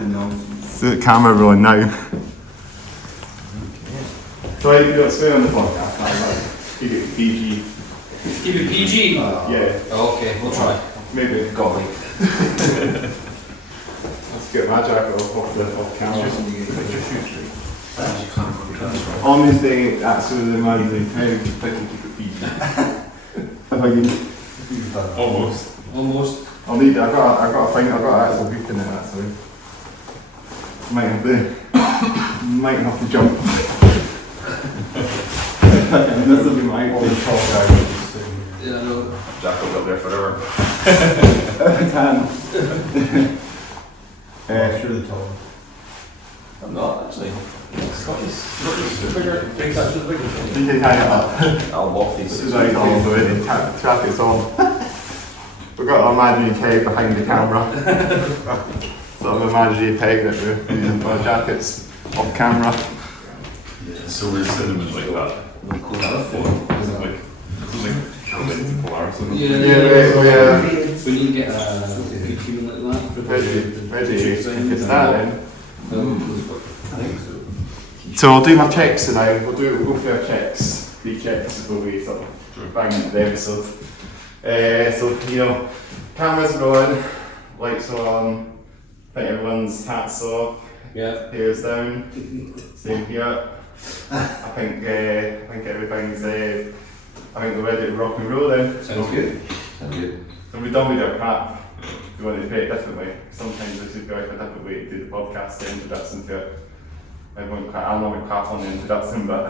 Is the camera rolling now? Okay. So I do swear on the podcast. Keep it PG. Keep it PG? Yeah. Oh, okay, we'll try. Maybe. Golly. Let's get my jacket off camera. On this day, that's with the imaginary time. If I can keep it PG. If I can. Almost. I'll need. I've got an actual book in it actually. Might have to jump. This will be my Yeah, no. Jack will be up there forever. I can. I'm sure the tall. I'm not actually. Big actually bigger. You can hang it up. I'll walk these. This is how it's on already. Track is on. We've got our imaginary peg behind the camera. Sort of imaginary peg that we're using for our jackets off camera. So we're cinnamon like that. Really cool. Another phone. Is it like identical or something? Yeah. We need to get a Goodhuman like that for Ready. the Is that then? I think so. So I'll do my checks tonight. We'll go through our checks. 3 checks before we sort of bang into the episode. So cameras are on, lights are on. I think everyone's hats off. Yeah. Hair's down. Same here. I think everything's. I think we're ready to rock and roll then. Sounds good. So we're done with our crap. We want to play it differently. Sometimes we should go like a different way to do the podcast, the introduction to it. I normally crap on the introduction, but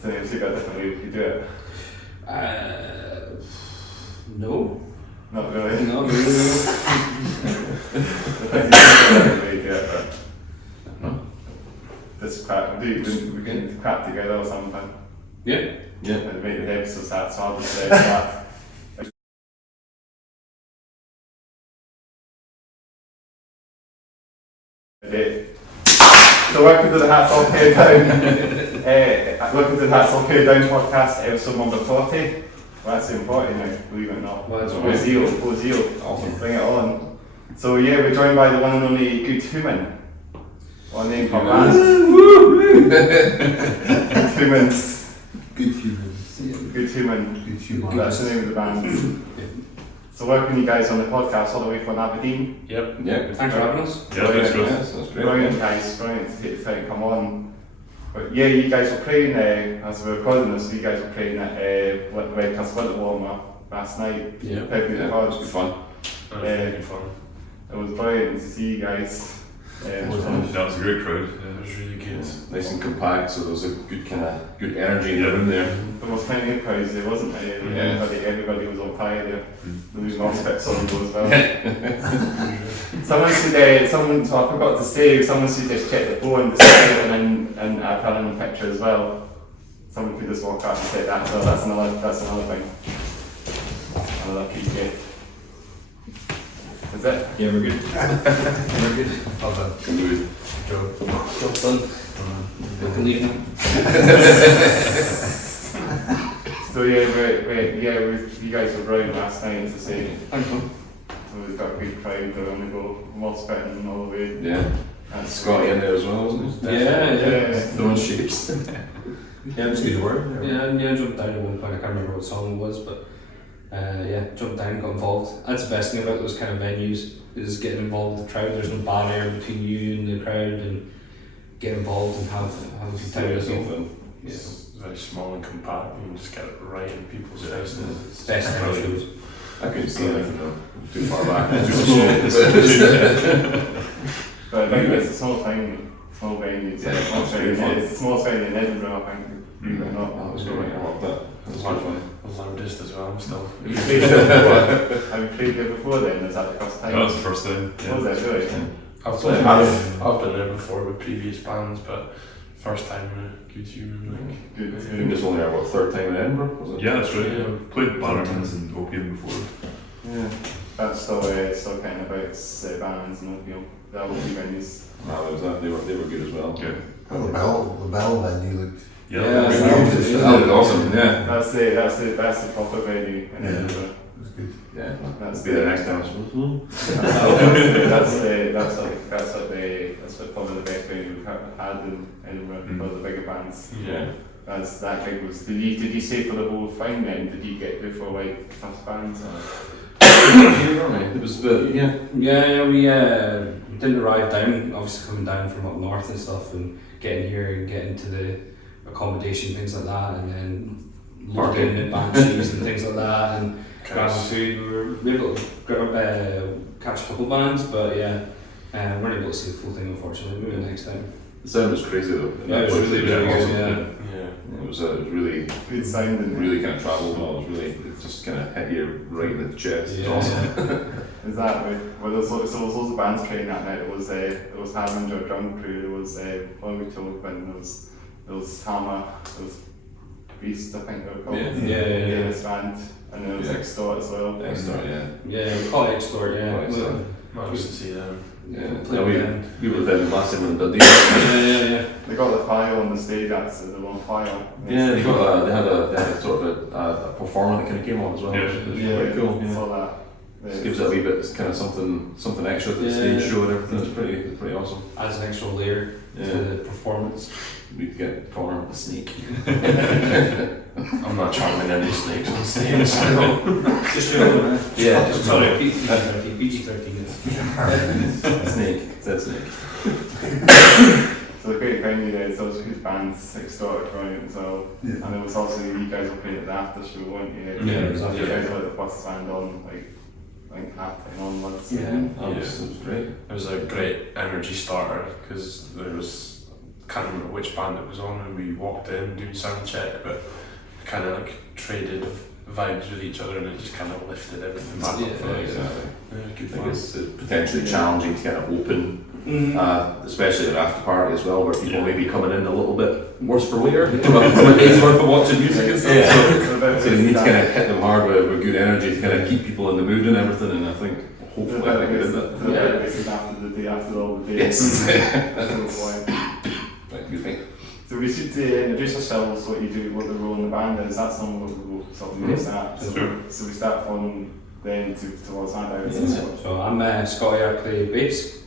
sometimes we've got a different way we could do it. No. Not really. Not really. This crap, we can crap together or something. Yeah. And make the episodes that, so I'll just say that. So welcome to the Hats Off Head Down. Welcome to the Hats Off Head Down podcast, episode number 40. Well, that's important now, believe it or not. Well, that's Full zeal. Awesome. Bring it on. So yeah, we're joined by the one and only Goodhuman. One name for band. Goodhuman. That's the name of the band. So welcome you guys on the podcast all the way from Aberdeen. Yep. Yeah. Thanks for having us. Yeah, thanks, Chris. Yes, that's great. Brilliant guys, brilliant to take the time to come on. But yeah, you guys were playing, as we were recording this, you guys were playing at Red Cuss Winter Warmer last night. Yeah. Played Yeah, hard. it's good fun. That was really fun. It was brilliant to see you guys. That was a great crowd. Yeah, it was really good. Nice and compact, so there was a good good energy in the room there. There was plenty of crowds there, wasn't there? Yeah. Everybody was on fire there. There was an aspects on as well. So I forgot to say, someone should just check the phone to see it and put in a picture as well. Someone could just walk up and take that, so that's another thing. Another PK. Is it? Yeah, we're good. We're good. Well done. Good. Job done. We can leave now. So you guys were brilliant last night to say. Thanks, man. So we've got a big crowd, they're on the go, more spitting all the way. Yeah. That's Scotty in there as well, wasn't he? Yeah. Throwing shapes. Yeah, it's good work. Yeah, I jumped down at one point. I can't remember what song it was, but jumped down, got involved. That's the best thing about those kind of venues, is getting involved with the crowd. There's no barrier between you and the crowd, and get involved and have a good time yourself. It's very small and compact. You can just get it right in people's faces. It's the best kind of shows. I couldn't see anything though. Too far back. But I think it's a small venue. It's a small venue in Edinburgh, I think. Believe it or not. That was great. I loved that. That was quite funny. The loudest as well, still. Have you played there before? Have you played there before then? Is that the first time? That was the first time. Was it really? I've been there before with previous bands, but first time with Goodhuman, like. Good. I think it's only our third time in Edinburgh, was it? Yeah, that's right. Yeah, we've played Bannerman's and Opium before. Yeah. That's still kind of about bands and opium. That would be venues. No, there was that. They were good as well. Yeah. The bell venue looked. Yeah, That was awesome. Yeah. That's the proper venue in Edinburgh. It was good. Yeah. That's Be there next time. that's like probably the best venue we've had in Edinburgh for the bigger bands. Yeah. As that gig was, did you stay for the whole thing then? Did you get there for like first bands? It was yeah. Yeah, we didn't arrive down, obviously coming down from up north and stuff, and getting here and getting to the accommodation, things like that, and then loading in banshees and things like that, and grabbing food. We were able to catch a couple bands, but yeah, weren't able to see the full thing unfortunately. Maybe next time. The sound was crazy though. Yeah, it was really good. Awesome. Yeah. It was really Good sound and really kind of travelled well. It was really, it just kind of hit you right in the chest. It was awesome. Exactly. Well, there was loads of bands playing that night. There was Harbinger Drum Crew. There was One We Told When. There was Hammer. There was Beast, I think they were called. Yeah. This band, and there was Extort as well. Extort, yeah. Yeah, we call it Extort. Yeah. Extort. Nice to see them. We were there last time in Dundee. Yeah. They got the fire on the stage. Actually, they were on fire. Yeah, they had a sort of a performer that kind of came on as well. Yeah. It was really cool. Yeah. Saw that. Just gives it a wee bit kind of something extra to the stage show and everything. It's pretty awesome. Adds an extra layer to the performance. We could get Connor with the snake. I'm not charming any snakes on stage. Just show Yeah, sorry, PG-13. Snake. Said snake. So the great venue there is those good bands, Extort running as well. Yeah. And it was also you guys were playing at the after show, weren't you? Yeah, exactly. You guys were the first band on, I think half time onwards. It was great. It was a great energy starter because there was, I can't remember which band it was on, and we walked in doing sound check, but kind of like traded vibes with each other, and it just kind of lifted everything back up for us. Exactly. Yeah, good I think fun. it's potentially challenging to kind of open, especially at after party as well, where people may be coming in a little bit worse for wear from a day's worth of watching music and stuff. So you need to kind of hit them hard with good energy to kind of keep people in the mood and everything. And I think hopefully I can do that. After the day, after all the days. Yes. That's the point. Right, good thing. So we should introduce ourselves, what you do, what the role in the band is. That's something we'll sort of mix that. So we start from then towards handouts. So I'm Scotty, I play bass.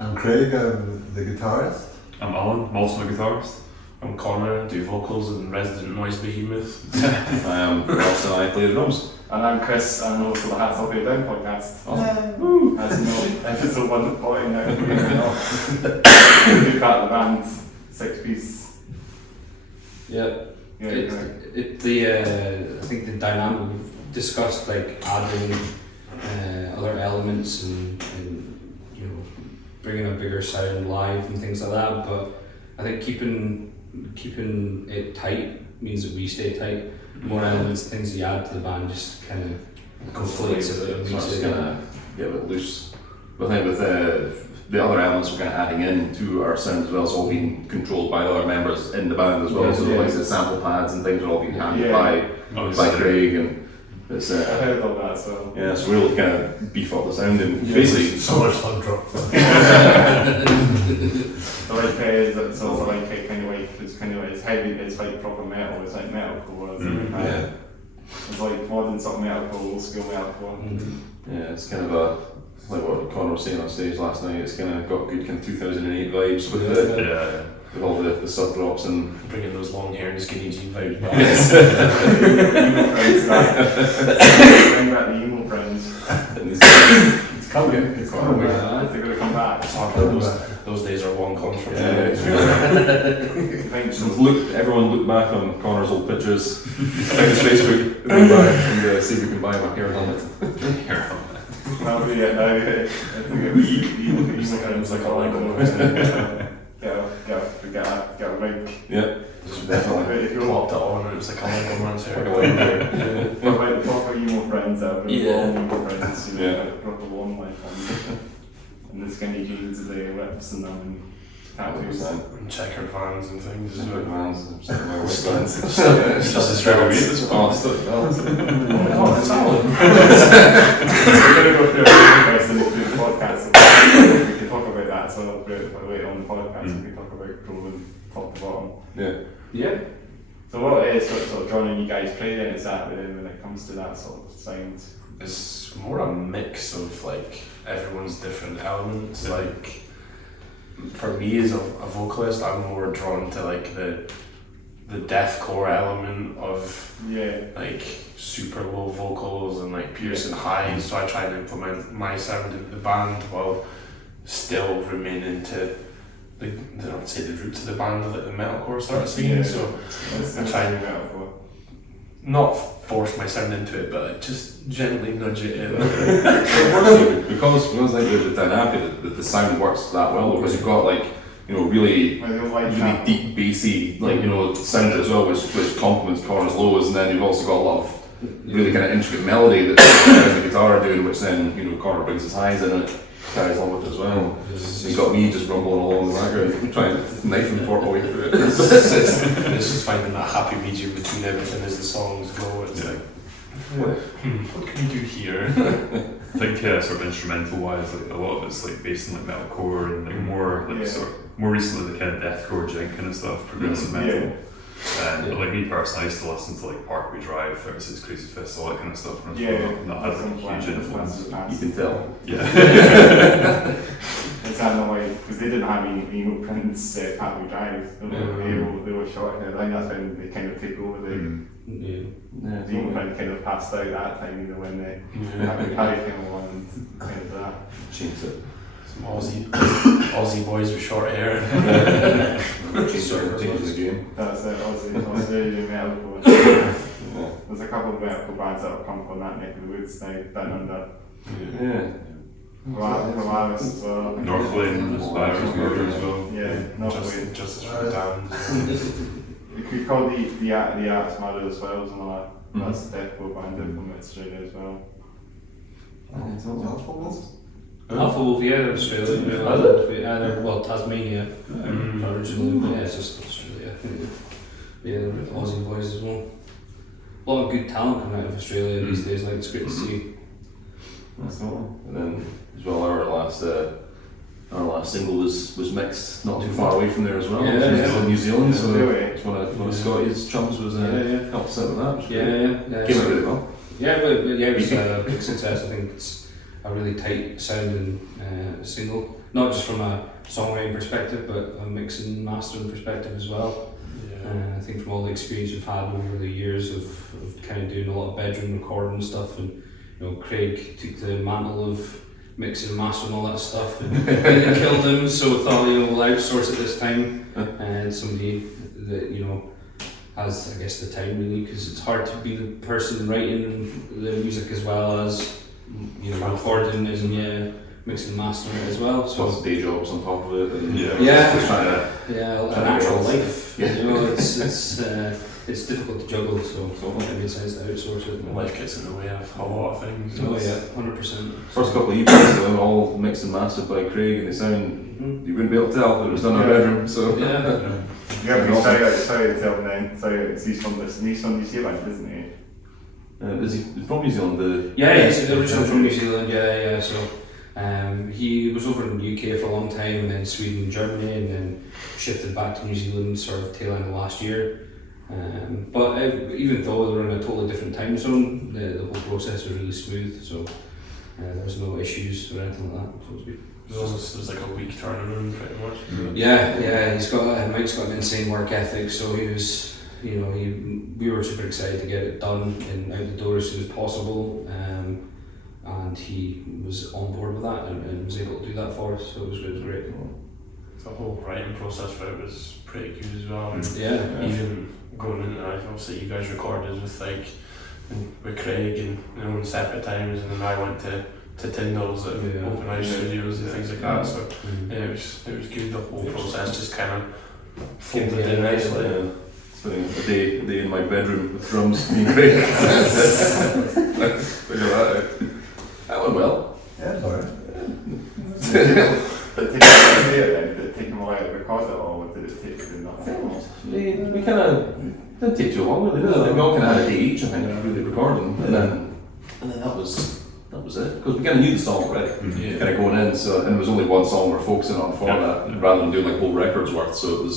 I'm Craig, I'm the guitarist. I'm Alan, I'm also a guitarist. I'm Connor, do vocals and resident noise behemoth. Ross and I play the drums. And I'm Chris, and also the Hats Off Your Down podcast. Awesome. As you know, episode 140 now. We've got the band, 6-piece. Yep. Yeah, I think the dynamic we've discussed, like adding other elements and you know bringing a bigger sound live and things like that. But I think keeping it tight means that we stay tight. More elements, things you add to the band, just kind of conflates it. So it's kind of get a bit loose. But I think with the other elements we're kind of adding in to our sound as well, it's all being controlled by the other members in the band as well. Yeah, so like the sample pads and things are all being handled Yeah. by Craig, and it's I heard all that as well. yeah, so we're able to kind of beef up the sound and basically So much fun dropped. So it's kind of it's heavy, it's like proper metal, it's like metalcore, yeah. It's like modern sort of metalcore, old school metalcore. Yeah, it's kind of like what Connor was saying on stage last night. It's kind of got good kind of 2008 vibes with with all the sub drops and Bringing those long hair and skinny jean vibes back. Emo Fringe, bring back the Emo Fringe. it's coming. It's They're going to come back. Those days are long gone from now. Everyone look back on Connor's old pictures, check his Facebook, and look back and see if we can buy him a hair helmet. That'll be it now. I think it was Emo Fringe, like a Lego. Get a rig. Yeah, definitely. If you Plopped it on, and it was like a Lego man's hair. What about the proper Emo Friends out there? Yeah. Long Emo Friends, you know, Yeah. like proper long life on. And the skinny jeans with the lips and them and tattoos. And checkered vans and things as well. It's It's just a straight away. Oh, it's still develops. Oh, it's Alan. We're going to go through a question through the podcast. We can talk about that, so later on the podcast we can talk about Pro and top to bottom. Yeah. So what is sort of drawing you guys play then is that when it comes to that sort of sound? It's more a mix of like everyone's different elements. Like for me as a vocalist, I'm more drawn to like the deathcore element of like super low vocals and like piercing highs. So I try and implement my sound into the band while still remaining to I don't say the roots of the band, like the metalcore sort of scene. So I try and not force my sound into it, but like just gently nudge it in. because like the dynamic, the sound works that well, because you've got like really deep bassy sound as well, which complements Connor's lows, and then you've also got a lot of really kind of intricate melody that the guitar are doing, which then Connor brings his highs in and carries on with it as well. You've got me just rumbling along in the background, trying to knife and fork my way through it. It's just finding that happy medium between everything as the songs go. It's like, what can we do here? I think sort of instrumental wise, like a lot of it's like based on like metalcore and like more like more recently the kind of deathcore jank kind of stuff, progressive metal. But like me personally, I used to listen to like Parkway Drive, 36 Crazy Fists, all that kind of stuff. And that had like a huge influence. You can tell. Yeah. It's not way because they didn't have any Emo Fringe Parkway Drive. They were short here. I think that's when they kind of took over the Emo Fringe kind of passed out that time, when they Parkway Drive came along and kind of that changed it. Some Aussie boys with short hair. Changing the game. That's it, Aussie metalcore. There's a couple of metalcore bands that have come from that neck of the woods now, down under. Polaris as well. Northlane, Spires, Murder as well. Yeah, Northlane. Justice for the Damned. You could call the Artist Mother as well, something like that. That's a deathcore band from Australia as well. Alpha Wolf, they're Australian. They're Tasmania originally, but it's just Australia. They're Aussie boys as well. A lot of good talent coming out of Australia these days, it's great to see. And then as well, our last single was mixed not too far away from there as well. From New Zealand, so it's one of Scotty's chums was helped us out with that. Came out really well. It was a big success. I think it's a really tight sounding single, not just from a songwriting perspective, but a mixing and mastering perspective as well. I think from all the experience we've had over the years of kind of doing a lot of bedroom recording and stuff, and Craig took the mantle of mixing and mastering all that stuff and killed him, so we thought we'll outsource it this time, and somebody that has I guess the time really, because it's hard to be the person writing the music as well as recording and mixing and mastering it as well. So plus day jobs on top of it, and just trying to a natural life. It's difficult to juggle, so it made sense to outsource it. Life gets in the way of a lot of things. 100%. First couple of EPs they were all mixed and mastered by Craig, and they sound you wouldn't be able to tell it was done in our bedroom. So you have to sorry to tell him then. He's from New Zealand, isn't he? Is he from New Zealand? He's originally from New Zealand. So he was over in the UK for a long time, and then Sweden and Germany, and then shifted back to New Zealand sort of tail end of last year. But even though they were in a totally different time zone, the whole process was really smooth, so there was no issues or anything like that. So it was good. It was like a week turnaround pretty much. Mike's got an insane work ethic, so he was, we were super excited to get it done and out the door as soon as possible, and he was on board with that and was able to do that for us, so it was great. The whole writing process for it was pretty good as well. And even going into that, obviously you guys recorded with Craig and in separate times, and then I went to Tyndall's at Open Eye Studios and things like that. So it was good. The whole process just kind of folded in nicely. Spending a day in my bedroom with drums, me and Craig. Figure that out. That went well. Yeah, it's alright. Did it take him a while to record it, or did it take not that long? We kind of didn't take too long, really. We all kind of had a day each, I think, really recording, and then that was it. Because we kind of knew the song already, kind of going in. So, and there was only one song we're focusing on for that, rather than doing like whole records worth. So it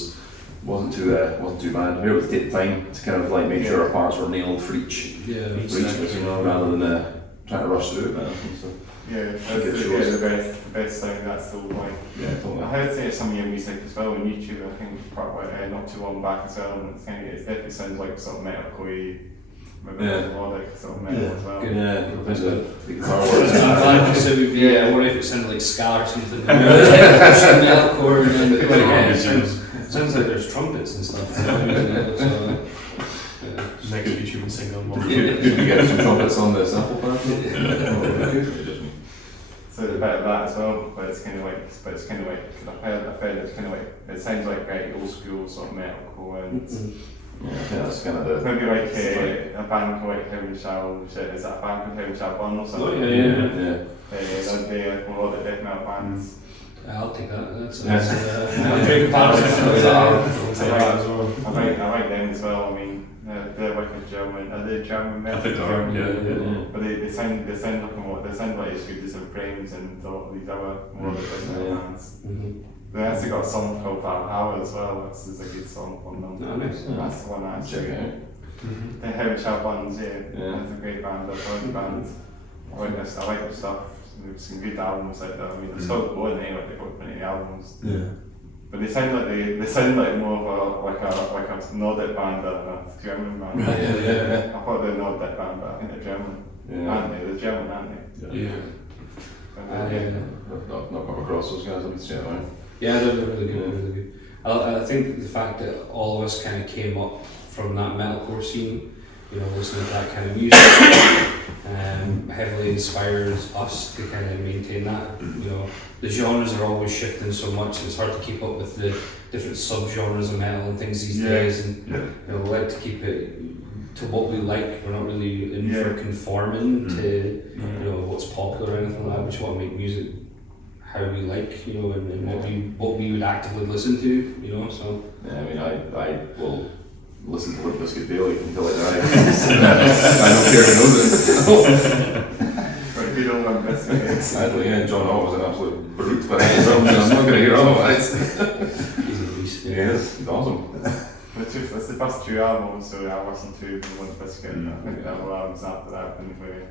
wasn't too bad. We were able to take the time to kind of like make sure our parts were nailed for each, rather than trying to rush through it. So. Yeah, that's the best thing. That's still like. Yeah, totally. I heard say some of your music as well on YouTube. I think probably not too long back as well, and it definitely sounds like sort of metalcore, maybe melodic sort of metal as well. Good. Yeah, That's good. the guitar works. I'm glad you said we'd be, what if it sounded like ska or something? Metalcore and then sounds like there's trumpets and stuff. So, Next YouTube and sing on one. Could we get some trumpets on the sample pad? So a bit of that as well, but it's kind of like, cause I've heard it's kind of like, it sounds like very old school sort of metalcore, and Yeah, that's kind of the. maybe like a band called like Heaven Shall, is that a band called Heaven Shall Burn or something? Oh yeah. They're a lot of death metal bands. I'll take that. That's a great comparison. I like them as well. I mean, they're like a German. Are they German metal? I think they are, yeah. But they sound like as good as Inflences and all these other more of the business bands. They actually got a song called Valhalla as well. This is a good song from them. Oh, nice. That's the one I Check it out. The Heaven Shall Burn, that's a great band. That's a good band. I like their stuff. There's some good albums out there. I mean, they're still going anyway. They've got plenty of albums. Yeah. But they sound like more of a Nordic band than a German band. Yeah. I thought they were Nordic band, but I think they're German. Aren't they? They're German, aren't they? Yeah. I've not come across those guys. I'll be straight away. Yeah, they're really good. Really good. I think the fact that all of us kind of came up from that metalcore scene, listening to that kind of music, heavily inspires us to kind of maintain that. The genres are always shifting so much, and it's hard to keep up with the different sub-genres of metal and things these days. And we like to keep it to what we like. We're not really in for conforming to what's popular or anything like that. We just want to make music how we like, and what we would actively listen to, so. Yeah, I mean, I will listen to Limp Bizkit daily until I die. I don't care who knows it. Right, good old Limp Bizkit. Exactly, yeah. John Hall was an absolute brute behind his drums, and I'm not going to hear otherwise. He's a beast. Yes, he's awesome. That's the first two albums, so I listened to from Limp Bizkit, and I think the other albums after that have been very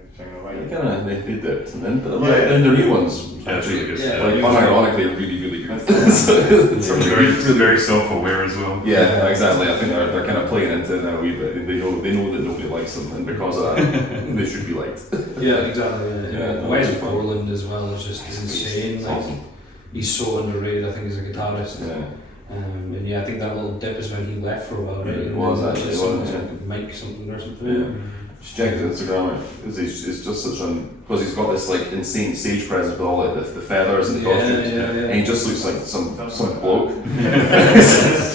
They dipped, and then the new ones Actually, good. unironically really, really good. It's very self-aware as well. Yeah, exactly. I think they're kind of playing into it now a wee bit. They know that nobody likes them, and because of that, they should be liked. Yeah, exactly. Yeah. Wes Borland as well is just insane. It's Like, awesome. he's so underrated, I think, as a guitarist. Yeah. And I think that little dip is when he left for a while, right? It was actually, Mike something or something. Yeah. Just check his Instagram out. It's just such because he's got this like insane stage presence with all like the feathers and the costumes, and he just looks like some bloke.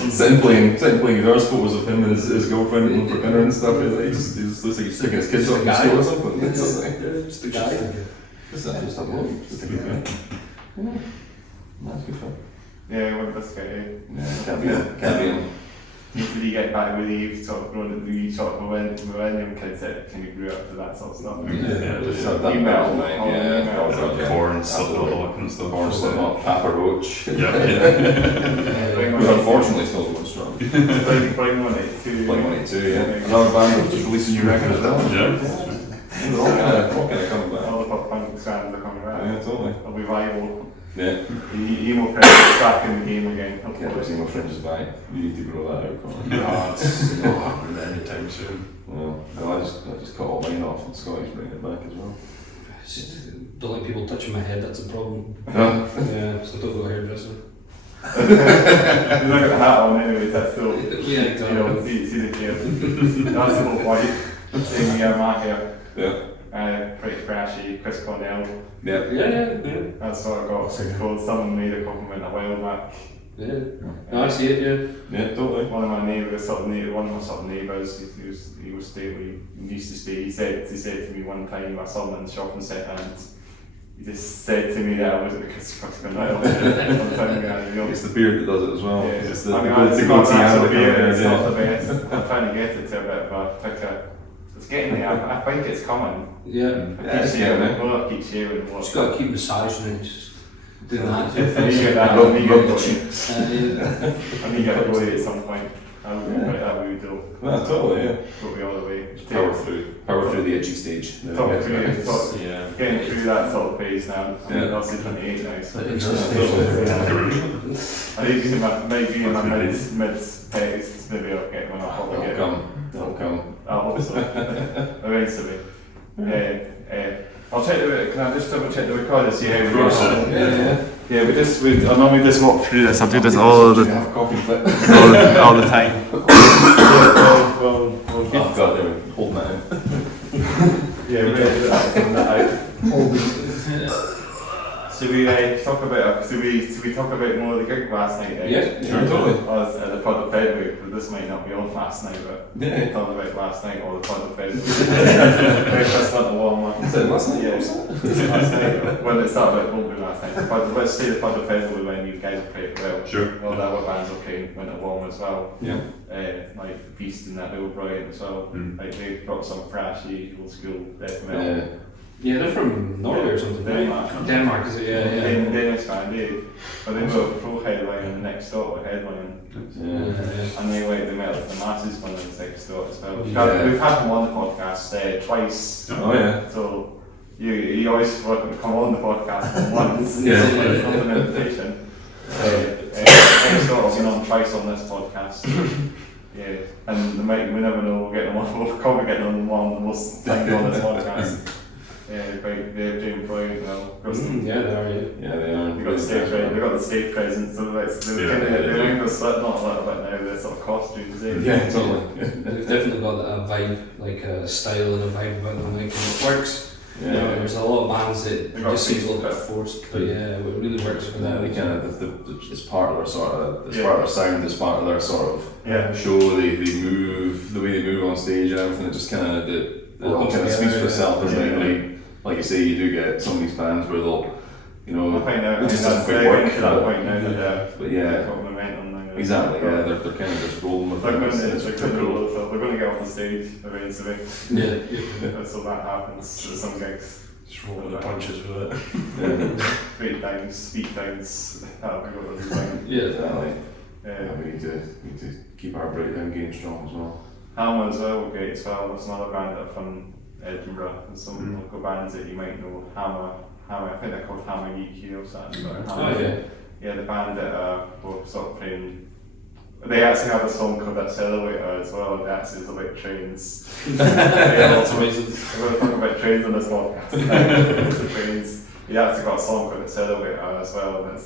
sitting playing guitars, photos of him and his girlfriend going for dinner and stuff. He just looks like he's sticking his kids up in school or something. It's just like Just a guy. just a bloke. Just a good guy. Yeah, that's good fun. Yeah, Limp Bizkit. Yeah, can't be him. Did you get back with you sort of grown up, you sort of millennium kids that kind of grew up to that sort of stuff? Just that Email, metal thing, email. Corn, Slipknot, all that kind of stuff. Corn, Slipknot, Papa Roach. Yeah. Which unfortunately still going strong. Blink-182. Blink-182, yeah. Another band that's just released a new record as well. Yeah. They're all kind of coming back. All the pop punk bands are coming back. Yeah, totally. A revival. Yeah. The Emo Fringe is back in the game again. Emo Fringe is back. We need to grow that out, Colin. No, it's not happening anytime soon. Well, I just cut all mine off and Scotty's bringing it back as well. Don't like people touching my head, that's a problem. No. Yeah, so don't go to a hairdresser. You look at the hat on anyway, that's still, Yeah, exactly. see the gear. That's the whole point. Same year, my hair. Yeah. Pretty flashy, Chris Cornell. Yeah. Yeah. That's what I got called. Someone made a compliment a while back. Yeah. No, I see it, Yeah, totally. One of my neighbours, one of my sort of neighbours, he used to stay. He said to me one time, I saw him in the shopping centre, and he just said to me that I wasn't Chris Cornell. It's the beard that does it as well. Yeah, It's the I mean, goatee it's not and actual the beard, it's yeah. not the best. I'm trying to get it to a bit of a picture. It's getting there. I think it's coming. Yeah. I keep sharing. Just got to keep massaging it, just doing that. I need to get that. Rub the I need to get a body at some point. That would be dope. Yeah, totally, yeah. Put me all the way. Power through the itchy stage. Talk through, Yeah. getting through that sort of phase now. Yeah. That's the 28 now. So. Just I think maybe in my mid-pace, maybe I'll get one up. That'll come. I hope so. Eventually. I'll check can I just double check the recorder, see how we go? Yeah, I normally just walk through this. I do this all the have a coffee fit. all the time. Oh god, they were holding that in. Yeah, we're ready to do that. Should we talk about more of the gig last night? Yeah, sure, totally. I was at the Pod of February, but this might not be on last night, but Yeah. talk about last night or the Pod of February. Breakfast went a warm one. Is it last night? Yeah, last night. When it started, it won't be last night. Let's say the Pod of February when you guys played well. Sure. Well, the other bands went a warm as well. Yeah. Like Beast and that Bill Bryant as well. Like they brought some thrashy old school death metal. Yeah, they're from Norway or something, Denmark. right? Denmark, is it? Yeah. Danish band, but they were a pro headline and the next stop were headline. Yeah. And they met up the masses one in the next stop as well. Yeah. We've had them on the podcast twice. Oh yeah. So you always welcome to come on the podcast once. Yeah. It's not an invitation. Next stop has been on twice on this podcast. Yeah, and we never know, we'll get them on, we'll probably get them on one of the most things on this podcast. Yeah, they're James Boy as well. Yeah, they are, yeah. Yeah, they are. They got the stage presence, so they're in the Slipknot a little bit now, their sort of costumes. Yeah, totally. They've definitely got a vibe, like a style and a vibe about them, like, and it works. Yeah. You know, there's a lot of bands that They got just seems a little bit bit. forced, but yeah, it really works for Yeah, them. they kind of, it's part of their sort of, it's Yeah. part of their sound, it's part of their sort of Yeah. show, they move, the way they move on stage and everything, it just kind of, it all comes kind of speaks for together, itself, doesn't yeah. it? Like you say, you do get some of these bands where they'll, you know, I know, it just that's doesn't quite they're work. getting to that point now that But they've yeah, got momentum now. exactly, yeah, they're kind of just rolling with They're going it. to, It's they're pretty cool. going to get on the stage eventually. Yeah. So that happens at some gigs. Just rolling the punches with it. Yeah, Great times, speed times, we got the design. Yeah. exactly. Yeah. Yeah, we need to keep our breakdown game strong as well. Hammer as well, great as well. That's another band that are from Edinburgh. There's some local bands that you might know. Hammer, I think they're called Hammer UK or something. But Hammer, Oh, yeah. Yeah, the band that were sort of playing. They actually have a song called Accelerator as well. That actually is about trains. That's amazing. We're going to talk about trains on this podcast. Trains. He actually got a song called Accelerator as well. And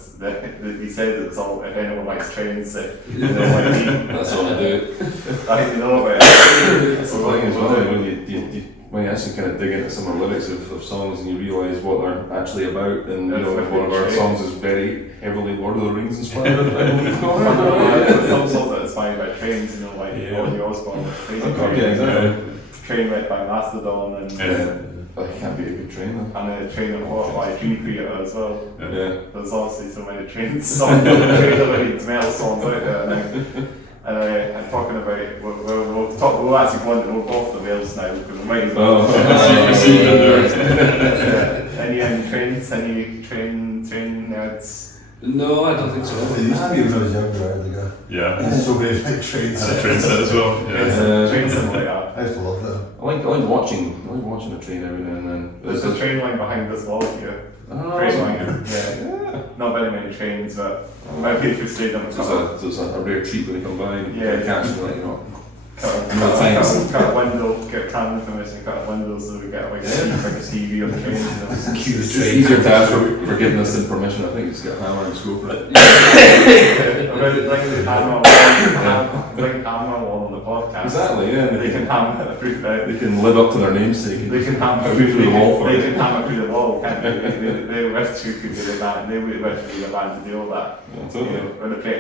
he said it's all, if anyone likes trains, you know what I mean. That's all I do. I think you know about it. That's the thing as well, when you actually kind of dig into some of the lyrics of songs and you realise what they're actually about, and you know, one of our songs is very heavily Lord of the Rings inspired, I believe. Some songs that are inspired by trains, you know, like Ozzy Osbourne, Crazy Train, Yeah, exactly. Trainwreck by Mastodon, and But it can't be a good train though. and a Train of Thought by Dream Theater as well. Yeah. There's obviously so many trains songs, train metal songs out there now. And I'm talking about, we'll actually go off the rails now because we might as well. Any trains, any train nerds? No, I don't think so. It used to be when I was younger, I think Yeah. there's so many like trains. And a train set as well. Yeah. Train simulator. I used to love them. I like watching a train every now and then. There's a train line behind this wall here. Train line, yeah. Not very many trains, but my people stayed on the top. So it's a rare treat when they come by and Yeah. catch them, like, you know. Cut a window, get planning permission, cut a window so we get like a TV on the train. It's easier to ask for forgiveness than permission. I think it's got a hammer and just go for it. Bring hammer on the podcast. Exactly, yeah. They can hammer through They can live up to their namesake. They can hammer through the wall for They it. can hammer through the wall, can't they? They wish to could be the band. They would wish to be the band to do all that. Yeah, totally. You know, when the play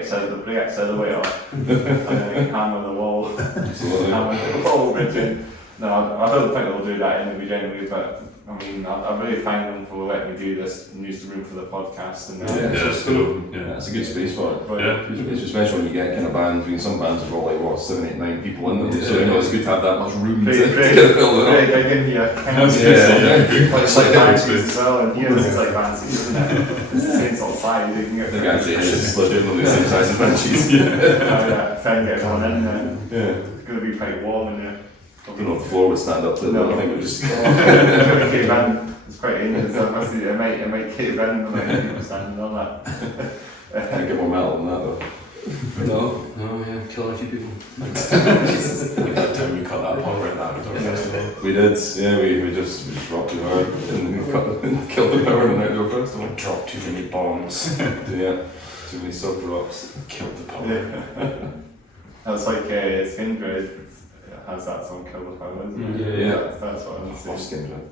accelerator, and then they can hammer the wall. Absolutely. Hammer the wall, Richard. No, I don't think they'll do that anyway, generally, but I mean, I really thank them for letting me do this and use the room for the podcast. And Yeah, it's cool. Yeah. It's a good space for it. But, Yeah. It's especially when you get kind of bands. I mean, some bands have got like what 7, 8, 9 people in them, so you know it's good to have that much room to fill it Very up. big in here. Like fancies as well, and here this is like fancies, isn't it? It's the same sort of size. You can I get think actually it's just split in the same size as benches. try and get everyone in there. Yeah. It's going to be quite warm in there. I don't know if the floor would stand up to it, but I think it would just. Cave in. It's quite dangerous. It might cave in when people standing on that. Can't get more metal than that though. No, yeah, killing a few people. Like that time we cut that power in that outdoor festival. We did, yeah. We just dropped too hard and killed the power in the outdoor festival. Dropped too many bombs. Yeah, too many sub drops. Killed the power. Yeah. That's like Skindred has that song Kill the Power, isn't it? Yeah. That's what I'm Love saying. Skindred.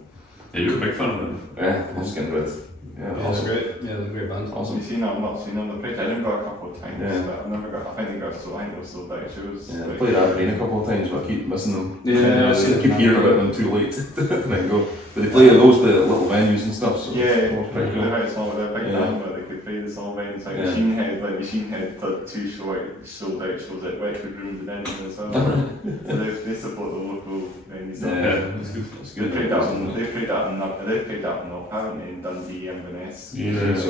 Yeah, you're a big fan of them. Yeah, love Skindred. Yeah, Yeah, awesome. great. Yeah, they're a great band. Also, you've seen that, I've not seen them. They played Edinburgh a couple of times, Yeah. but I've never got. I think they got sold out shows. Yeah, I played Aberdeen a couple of times, but I keep missing them. Yeah, I keep hearing about them too late to then go. But they play at little venues and stuff, so Yeah, it's pretty they're cool. very small, they're a big Yeah. band, but they could play the small venues like Yeah. Machine Head, did 2 sold out shows at Wexford Rooms and Edinburgh as well. So they support the local venues. Yeah, it's good. It's They good. played that in North, haven't they, in Dundee, Inverness, So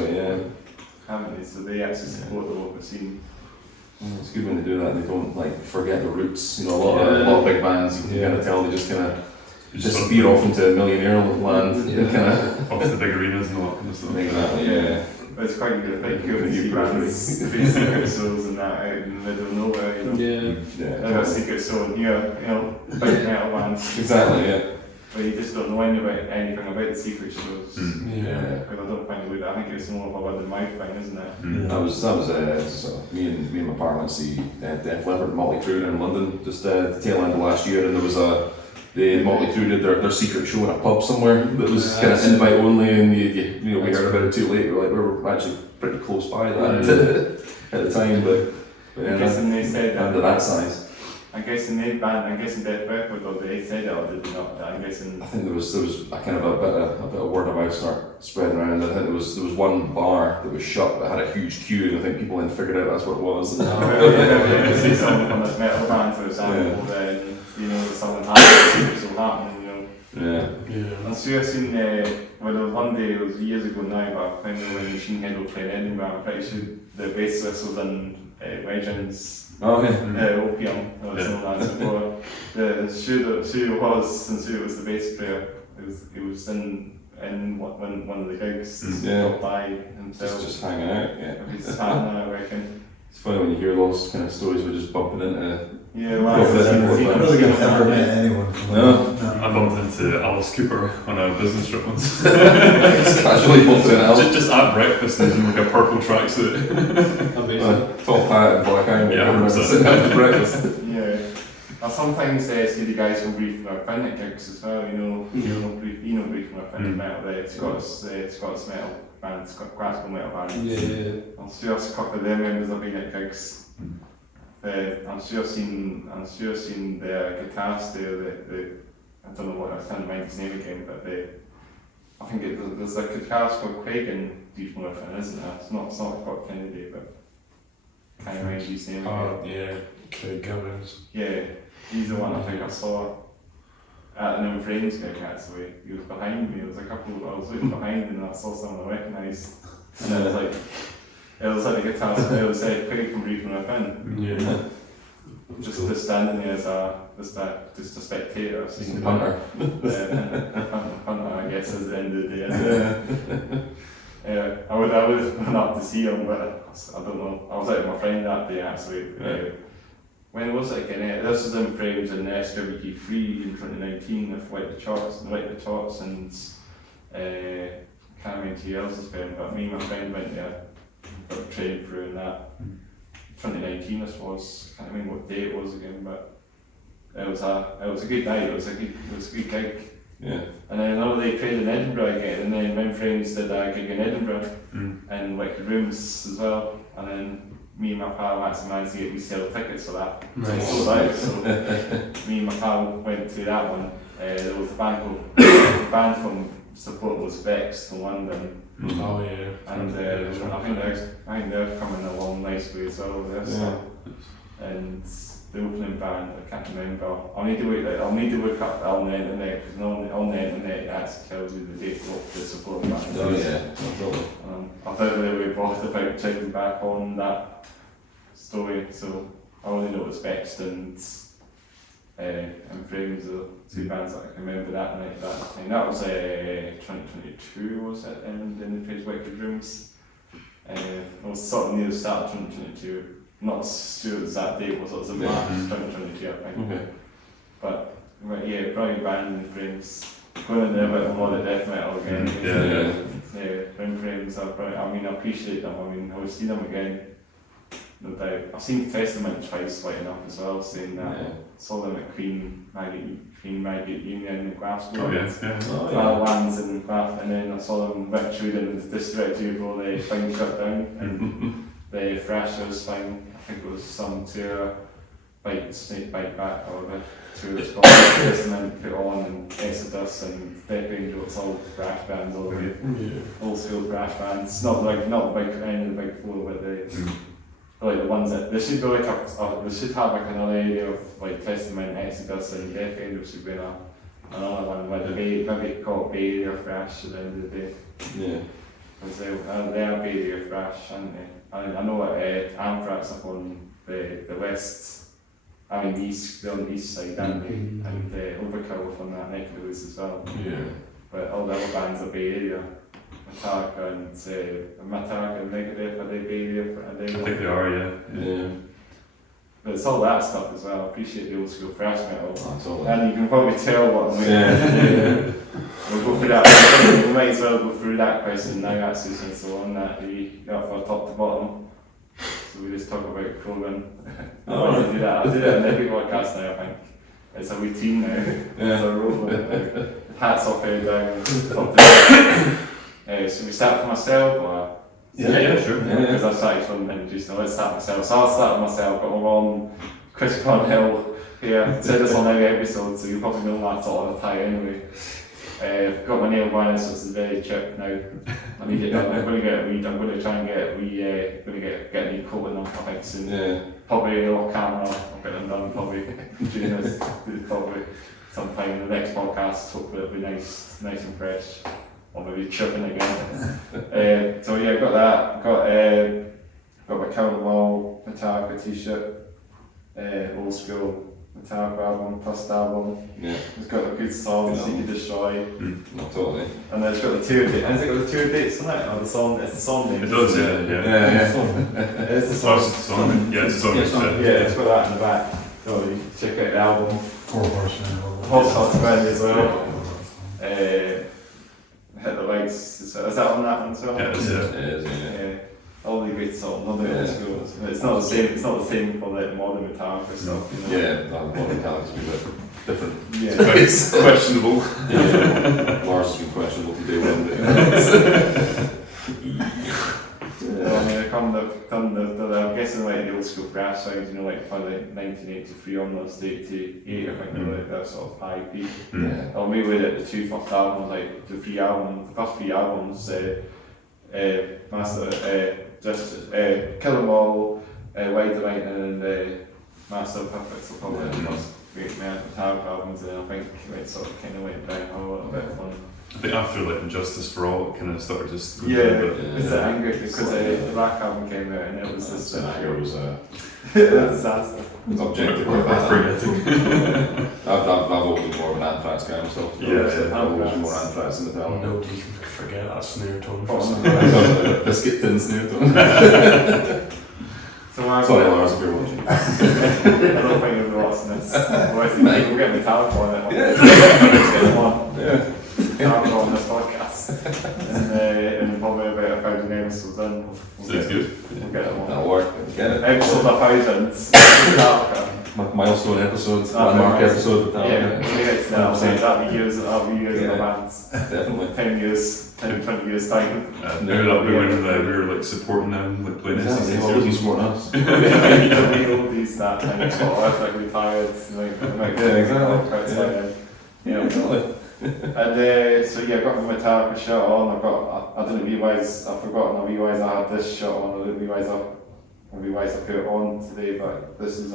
yeah, haven't they? So they actually support the local scene. it's good when they do that. They don't like forget the roots. You know, a lot of big bands, you can kind of tell they just kind of disappear off into millionaire land. Yeah. Kind of. Off the big arenas and all that kind of stuff. Exactly. Yeah. But it's quite good, quite cool to New see periphery. bands do secret shows and that out in the middle of nowhere, you know. Yeah. I've got a Yeah. secret show here, you know, big metal bands. Exactly. Yeah. But you just don't know anything about the secret shows. Yeah. Because I don't find it weird. I think it's more of a word of mouth thing, isn't it? Mm. That was so me and my partner went to see Def Leppard Motley Crue in London just the tail end of last year, and there was the Motley Crue did their secret show in a pub somewhere that was kind of invite only, and you know we heard about it too late. We were actually pretty close by that at the time, but yeah, I'm guessing they said under that. that size. I'm guessing Def Leppard, or they said it, or did they not? I'm guessing. I think there was a kind of a bit of word of mouth start spreading around. I think there was one bar that was shut that had a huge queue, and I think people then figured out that's what it was. You see someone from this metal band, for example, then you know something happened, so happening, you know. Yeah. I'm sure I've seen, well, there was one day, it was years ago now, but I think when Machine Head were playing Edinburgh, I'm pretty sure the bassist was in Legends. Oh yeah. Opium, or something like that. Before the Sue was, since Sue was the bass player, he was in one of the gigs, Yeah. got by himself. Just hanging out. Yeah. He's just hanging out, I reckon. It's funny when you hear those kind of stories of just bumping into. Yeah, well, Yeah, I've I I don't think I've ever met anyone from No. I bumped into Alice Cooper on a business trip once. Just casually bumping into just at breakfast, he's in like a purple tracksuit. Amazing. top hat and black eye. Yeah, Everyone's 100%. sitting down for breakfast. Yeah. I sometimes see the guys from Brief Fin at gigs as well, you know Brief Fin metal, the Scots metal band, classical metal band. Yeah. I'm sure a couple of their members have been at gigs. I'm sure I've seen the guitarist there, I don't know what, I can't mind his name again, but I think there's a guitarist called Craig in Brief Fin, isn't there? It's not Scott Kennedy, but can't remember his name again. Yeah, Craig Gilmans. Yeah, he's the one I think I saw at an Inflences gig actually. He was behind me. There was a couple. I was looking behind and I saw someone I recognised, and it was like the guitar. It was Craig from Brief Fin. Yeah. Just standing there as just a spectator. He's a punter. Punter, I guess, at the end of the day. Yeah, I would have gone up to see him, but I don't know. I was out with my friend that day actually. When was it again? This was in Frames in SWG3 in 2019 with Light the Tots and can't remember who else has been, but me and my friend went there, got trained through and that. 2019 this was, I can't remember what day it was again, but it was a good night, it was a good gig. Yeah. And then another day played in Edinburgh again, and then my friends did a gig in Edinburgh and like rooms as well, and then me and my pal actually managed to get resale tickets for that. Nice. Sold out, so me and my pal went to that one, there was a band from support was Vex from London, Oh yeah. and I think they're coming along nicely as well with this. And the opening band, I can't remember. I'll need to look up on the internet, because on the internet it actually tells you the date of the support band. Oh yeah, no problem. I don't really bothered about checking back on that story, so I only know it's Vexed and Frames are two bands that I can remember that night. That was 2022, was it? In the Page Wicked Rooms. It was sort of near the start of 2022. Not as sure as that date was. It was in March 2022, I think. Okay. But yeah, brilliant band in Frames. Going in there about more than death metal again. Frames are brilliant. I mean, I appreciate them. I mean, I would see them again. No doubt. I've seen Testament twice lighting up as well, saying that. Saw them at Queen Maggot Union in Glasgow. Lands in Glasgow, and then I saw them virtually in the district before the thing shut down. And the Thrashers thing, I think it was some tour, Snake Bite Back, or the tour that's called Testament put on, and Exodus and Death Angel. It's all thrash bands, all the old school thrash bands. Not any of the big four, but the ones that they should go like they should have like another area of like Testament, Exodus, and Death Angel should be another one where they maybe call it Bay Area Thrash at the end of the day. Yeah. Because they are Bay Area Thrash, aren't they? I know Anthrax up on the west, I mean east, they're on the east side, aren't they? And Overkill up on that neck of the woods as well. Yeah. But all the other bands are Bay Area. Metallica and Metallica and Megadeth, are they Bay Area? I think they are, yeah. But it's all that stuff as well. I appreciate the old school thrash metal. Absolutely. And you can probably tell what I'm making. We'll go through that. We might as well go through that question now, actually, since the one that we got from top to bottom. So we just talk about clothing. I do that in every podcast now, I think. It's a routine now. It's a rule. Hats up, head down, top to bottom. So we start for myself, or? Yeah, sure. Because I started from introduced, now let's start myself. So I'll start with myself, got my one Chris Cornhill here. Said this on every episode, so you probably know that sort of the tie anyway. Got my nail varnish, so it's very chipped now. I'm going to try and get a new coat in them, I think soon. Probably off camera, I'll get them done probably during this, probably sometime in the next podcast. Hopefully it'll be nice and fresh. Or maybe tripping again. So yeah, got that. Got my Counterwall Metallica t-shirt. Old school Metallica album, first album. Yeah. It's got a good song, Seek and Destroy. Not totally. And then it's got the tour date. Has it got the tour dates on it? Or the song? It's the song name. It does, yeah. It's the song. Yeah, it's the song. Yeah, it's got that in the back. So you can check out the album. 4 Horsemen. Hot Sauce Band as well. Hit the Lights. Is that on that one as well? Yeah, it is, It is, yeah. All the great songs, all the old schools. It's not the same for the modern Metallica stuff, you know. Yeah, modern Metallica's been a bit different. Yeah. It's questionable. Yeah. Lars has been questionable to day one. I mean, I'm guessing like the old school thrash sounds, you know, like from like 1983 onwards to 88, I think they're like that sort of high peak. Or maybe like the two first albums, like the first three albums, Kill 'Em All, Wide the Lightning, and Master of Puppets are probably the first great Metallica albums, and I think it sort of kind of went downhill a little bit fun. I think after like Injustice for All, it kind of started just. It's angry because the Black Album came out and it was just Anger was a disaster. objective. I've always been more of an Anthrax guy myself. I've always been more Anthrax than Metallica. Nobody can forget that snare tone. Bizkit tin snare tone. Sorry, Lars, if you're watching. I don't think you'll be watching this. We'll get Metallica on it. Let's get them on. Metallica on this podcast. And probably about 1,000 episodes in. Sounds good. We'll get them on. That'll work. Get it. Episode 1,000. Metallica. Milestone episode, landmark episode. That'll be years in advance. Definitely. 10 years, 20 years time. Now that'll be when we were like supporting them, like playing Exactly. All these supporting us. These that time, like retired, like exactly. Yeah, Exactly. and so yeah, I got my Metallica shirt on. I didn't realise, I've forgotten, I realised I had this shirt on. I didn't realise I put it on today, but this is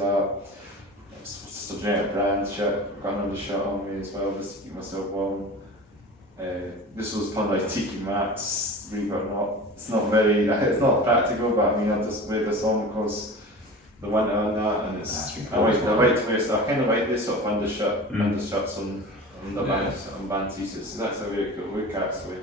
it's a generic brand shirt. I've got another shirt on me as well, just to keep myself warm. This was fun, like tiki mats, believe it or not. It's not practical, but I mean, I just wear this on because the winter and that, and I like to wear stuff. I kind of like this sort of undershirts on the band t-shirts. So that's a really cool look actually,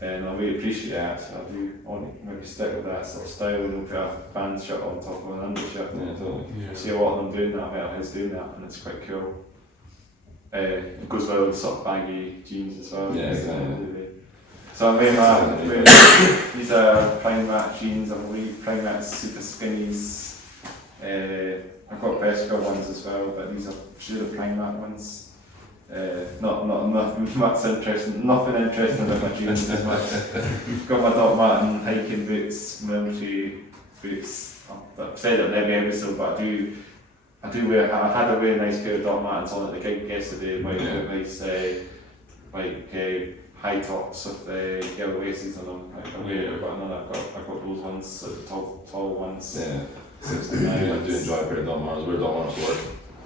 and I really appreciate it actually. I do want to maybe stick with that sort of style and put a band shirt on top of an undershirt. Yeah, totally. I see a lot of them doing that, metalheads doing that, and it's quite cool. It goes well with sort of baggy jeans as well. Yeah, exactly. So I'm wearing these are Prime Mat jeans, I believe Prime Mat super skinnies. I've got Vesca ones as well, but these are the Prime Mat ones. Nothing interesting about my jeans as much. Got my Doc Martin hiking boots, military boots. I've said it in every episode, but I had a really nice pair of Doc Martens on at the gig yesterday, with nice high tops with yellow laces on them. I've got those ones, the tall ones. Yeah. 69. I do enjoy a pair of Don Martens. Where Don Martens work.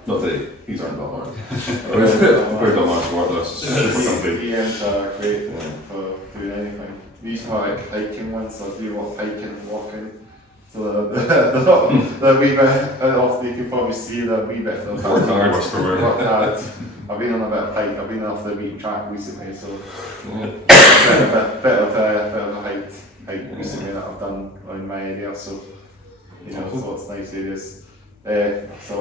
Not that these aren't Don Martens. A pair of Don Martens work, that's something. EMs are great for doing anything. These are like hiking ones, so I do a lot of hiking and walking. So they're a wee bit off, you can probably see the wee bit of the Worked hard. I've been on a bit of hike, I've been off the wee track recently, so a bit of a hike recently that I've done in my area, so so it's nice areas. So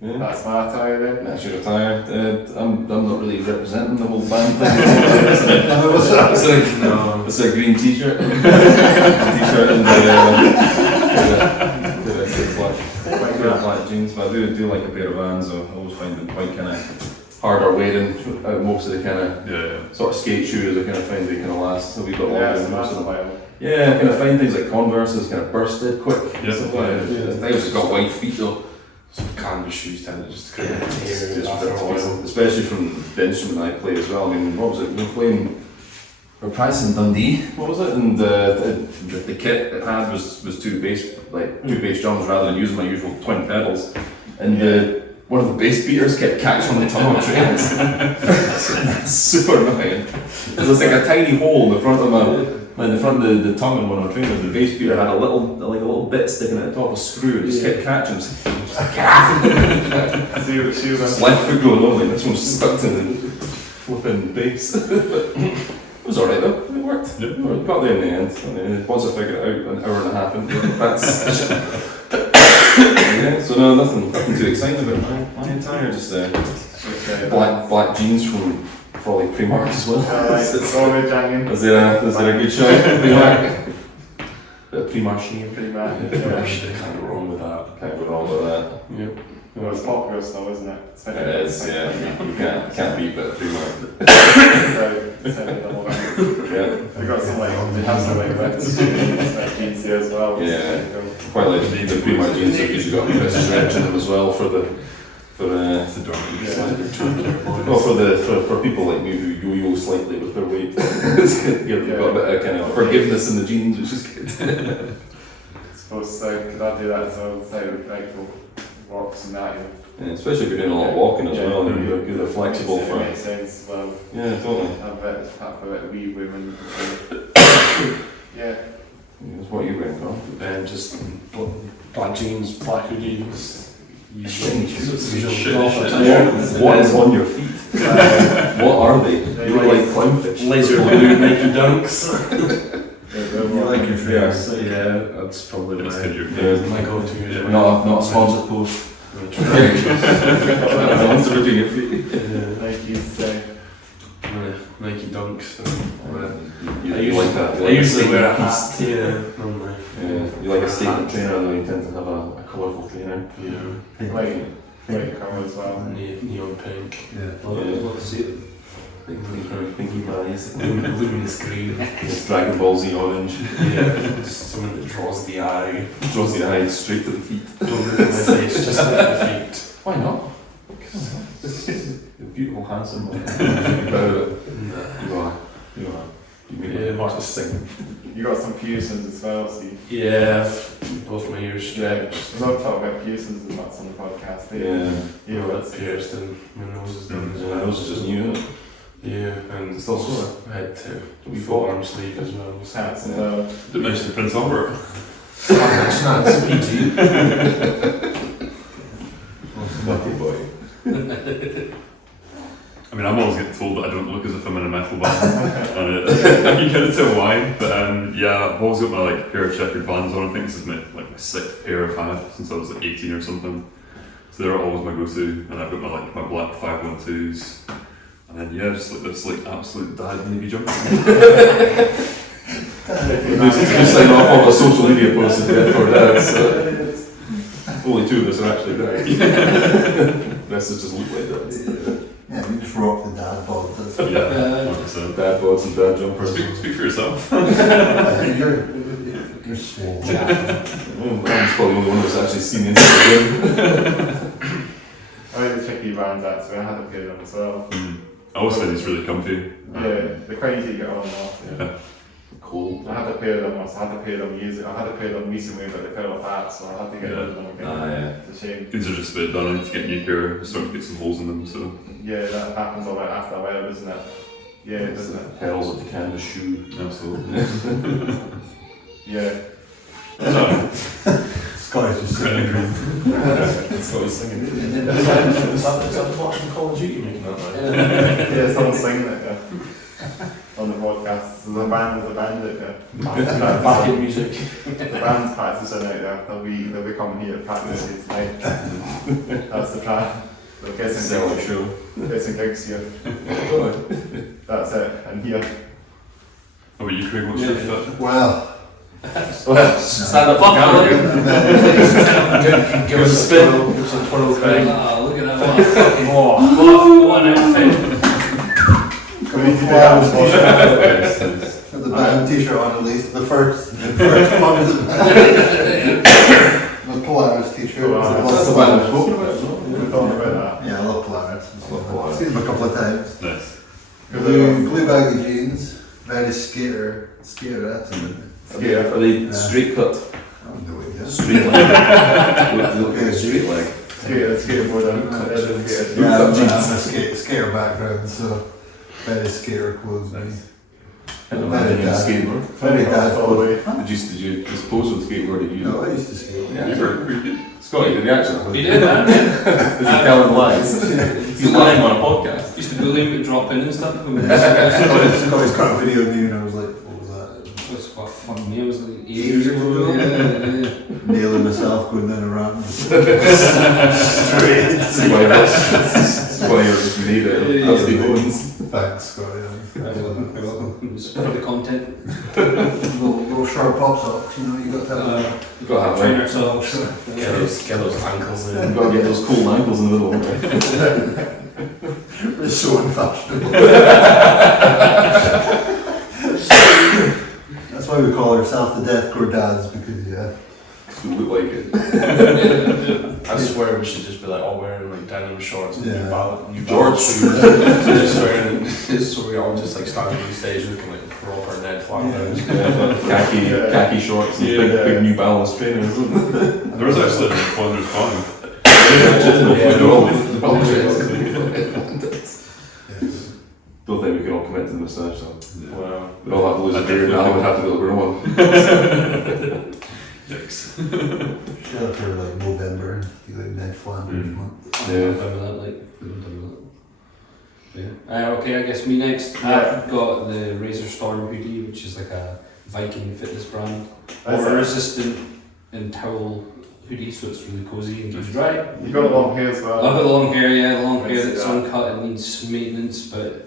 that's my attire then. That's your attire. I'm not really representing the whole band thing. It's a green t-shirt. T-shirt and black jeans. But I do like a pair of Vans. I always find them quite kind of harder wearing. Most of the kind of sort of skate shoes, I kind of find they kind of last a wee bit longer. Yeah, I kind of find things like Converse kind of bursted quick. They also got white feet though. Some canvas shoes tend to just kind of tear after a while. Especially from the instrument I play as well. I mean, what was it? We were practicing Dundee. What was it? And the kit it had was two bass drums rather than using my usual twin pedals. And one of the bass beaters kept catching on the tongue on trains. That's super annoying. There's like a tiny hole in the front of the tongue on one of the trainers. The bass beater had a little bit sticking at the top of a screw. It just kept catching. Just left foot going on like this one stuck to the flipping bass. It was alright though. It worked. We got there in the end. And once I figured it out, an hour and a half into that's so no, nothing too exciting about my attire. Just black jeans from probably Primark as well. Is there a good shout? Primark. Primark. Can't go wrong with that. Can't go wrong with that. Yep. Well, it's popular still, isn't it? It is, yeah. You can't beat it. Primark. Yeah. They got some they have some red jeans here as well. Yeah. Quite like the Primark jeans because you got a bit of stretch in them as well for people like me who yo-yo slightly with their weight. You've got a bit of kind of forgiveness in the jeans, which is good. I suppose could I do that as well? Say like walks and that. Yeah, especially if you're doing a lot of walking as well, you're flexible for. Makes sense as well. Yeah, totally. Have a bit of wee women. Yeah. What are you wearing, Carl? Just black jeans, black hoodies. What is on your feet? What are they? You like clownfish? Laser blue Nike Dunks. You like your trainers? Yeah, that's probably my go-to. Not a sponsored post. Your feet. Nike Dunks. I usually wear a hat. Normally. Yeah, you like a statement trainer, though you tend to have a colourful trainer. Yeah. White colour as well. Neon pink. Yeah. Love to see them. Pinky eyes. Luminous green. It's Dragon Ball Z orange. Yeah. Something that draws the eye. Draws the eye straight to the feet. Don't look at my face, just look at the feet. Why not? beautiful, handsome man. You proud of it. You are. You make Yeah, my heart just sing. You got some piercings as well, Steve. Yeah, both my ears stretched. We're not talking about piercings and that's on the podcast. Yeah. Yeah, Got pierced and my nose is done as Yeah, well. nose is just new, isn't it? Yeah, and It's also I had to we full arm sleeve as well. hats and well. Didn't mention Prince Albert. It's not, it's PG. lucky boy. I mean, I'm always getting told that I don't look as if I'm in a metal band, and I can kind of tell why. But yeah, I've always got my like pair of checkered Vans on. I think this is my sixth pair I've had since I was like 18 or something. So they're always my go-to, and I've got my black 512s, and then yeah, just like this like absolute dad navy jumper. You sign off all the social media posts of Death or Dads. Only two of us are actually there. The rest is just look like that. Yeah, we just rock the dad bod. Yeah, 100%. Dad bods and dad jumpers. Speak for yourself. You're swole. I'm probably the only one who's actually seen into the gym. I had the tricky bands actually, I had a pair of them as well. I always find these really comfy. Yeah, they're quite easy to get on and off. Yeah. Cool. I had a pair of them, I had a pair of them years ago. I had a pair of them recently, but they fell apart, so I had to get rid of them again. Yeah. It's a shame. These are just a bit done. I need to get a new pair. Starting to get some holes in them. So Yeah, that happens a lot after a while, doesn't it? Yeah, doesn't it? Pedals of the canvas shoe. absolutely. Yeah. Scotty's just sitting there. It's always singing. Is that the box from Call of Duty making that noise? Yeah, someone's singing it, yeah. On the podcast. So the band that Backing music. the band's practicing out there. They'll be coming here to practice it tonight. That's the plan. They'll get some Sell the gigs. show. Get some gigs here. That's it. And here. How about you, Craig? What's your fit? Well, Stand up, give us a spin. Give us a twirl, Craig. Oh, look at that. What an outfit. Can we do that? with the band t-shirt on at least, the first one of the band. The Polaris t-shirt. Polaris. That's the band we've spoken about, no? We're talking about that. Yeah, I love Polaris. I love Polaris. Seen them a couple of times. Nice. Blue baggy jeans, very skater-esque. Yeah, are they straight cut? I don't know it yet. Straight leg? Look like a straight leg. Skateboard and Yeah, I have a skater background, so very skater clothes. And a man in a skateboard. Very dad all the way. Did you just pose with skateboard? Did you? No, I used to skate. Yeah, You were pretty good. Scotty, did he actually? He did, man. Is he telling lies? He's lying on a podcast. Used to bully him to drop in and stuff. Scotty's got a video of me and I was like, what was that? That's what fun me. I was like 8 years ago. Yeah. Nailing myself, going down a ramp. This is why you're made out of dusty bones. Thanks, Scotty. You're welcome. It's for the content. Little sharp pop socks, you know, you got to have You've got to have Trainer like, socks. Get those ankles in. you've got to get those cool ankles in the middle. It's so unfashionable. That's why we call ourselves the Deathcore Dads, because You look like it. I swear we should just be like all wearing like denim shorts and Yeah. new George. balance shoes. Just wearing so we all just like standing on the stage looking like proper Ned Flanders. Khaki shorts and big New Balance trainers. There was actually a Flanders band. Don't think we can all commit to the moustache, so Wow. we'd all have to lose a beard and I would have to be able to grow one. Yikes. Shut up for like November, you like Ned Flanders month. Yeah. Remember that, like, remember that. Yeah. Okay, I guess me next. I've got the Razor Storm hoodie, which is like a Viking fitness brand. Water resistant and towel hoodie, so it's really cozy and keeps dry. You've got long hair as well. I've got the long hair, yeah, the long hair that's Yeah. uncut and needs maintenance, but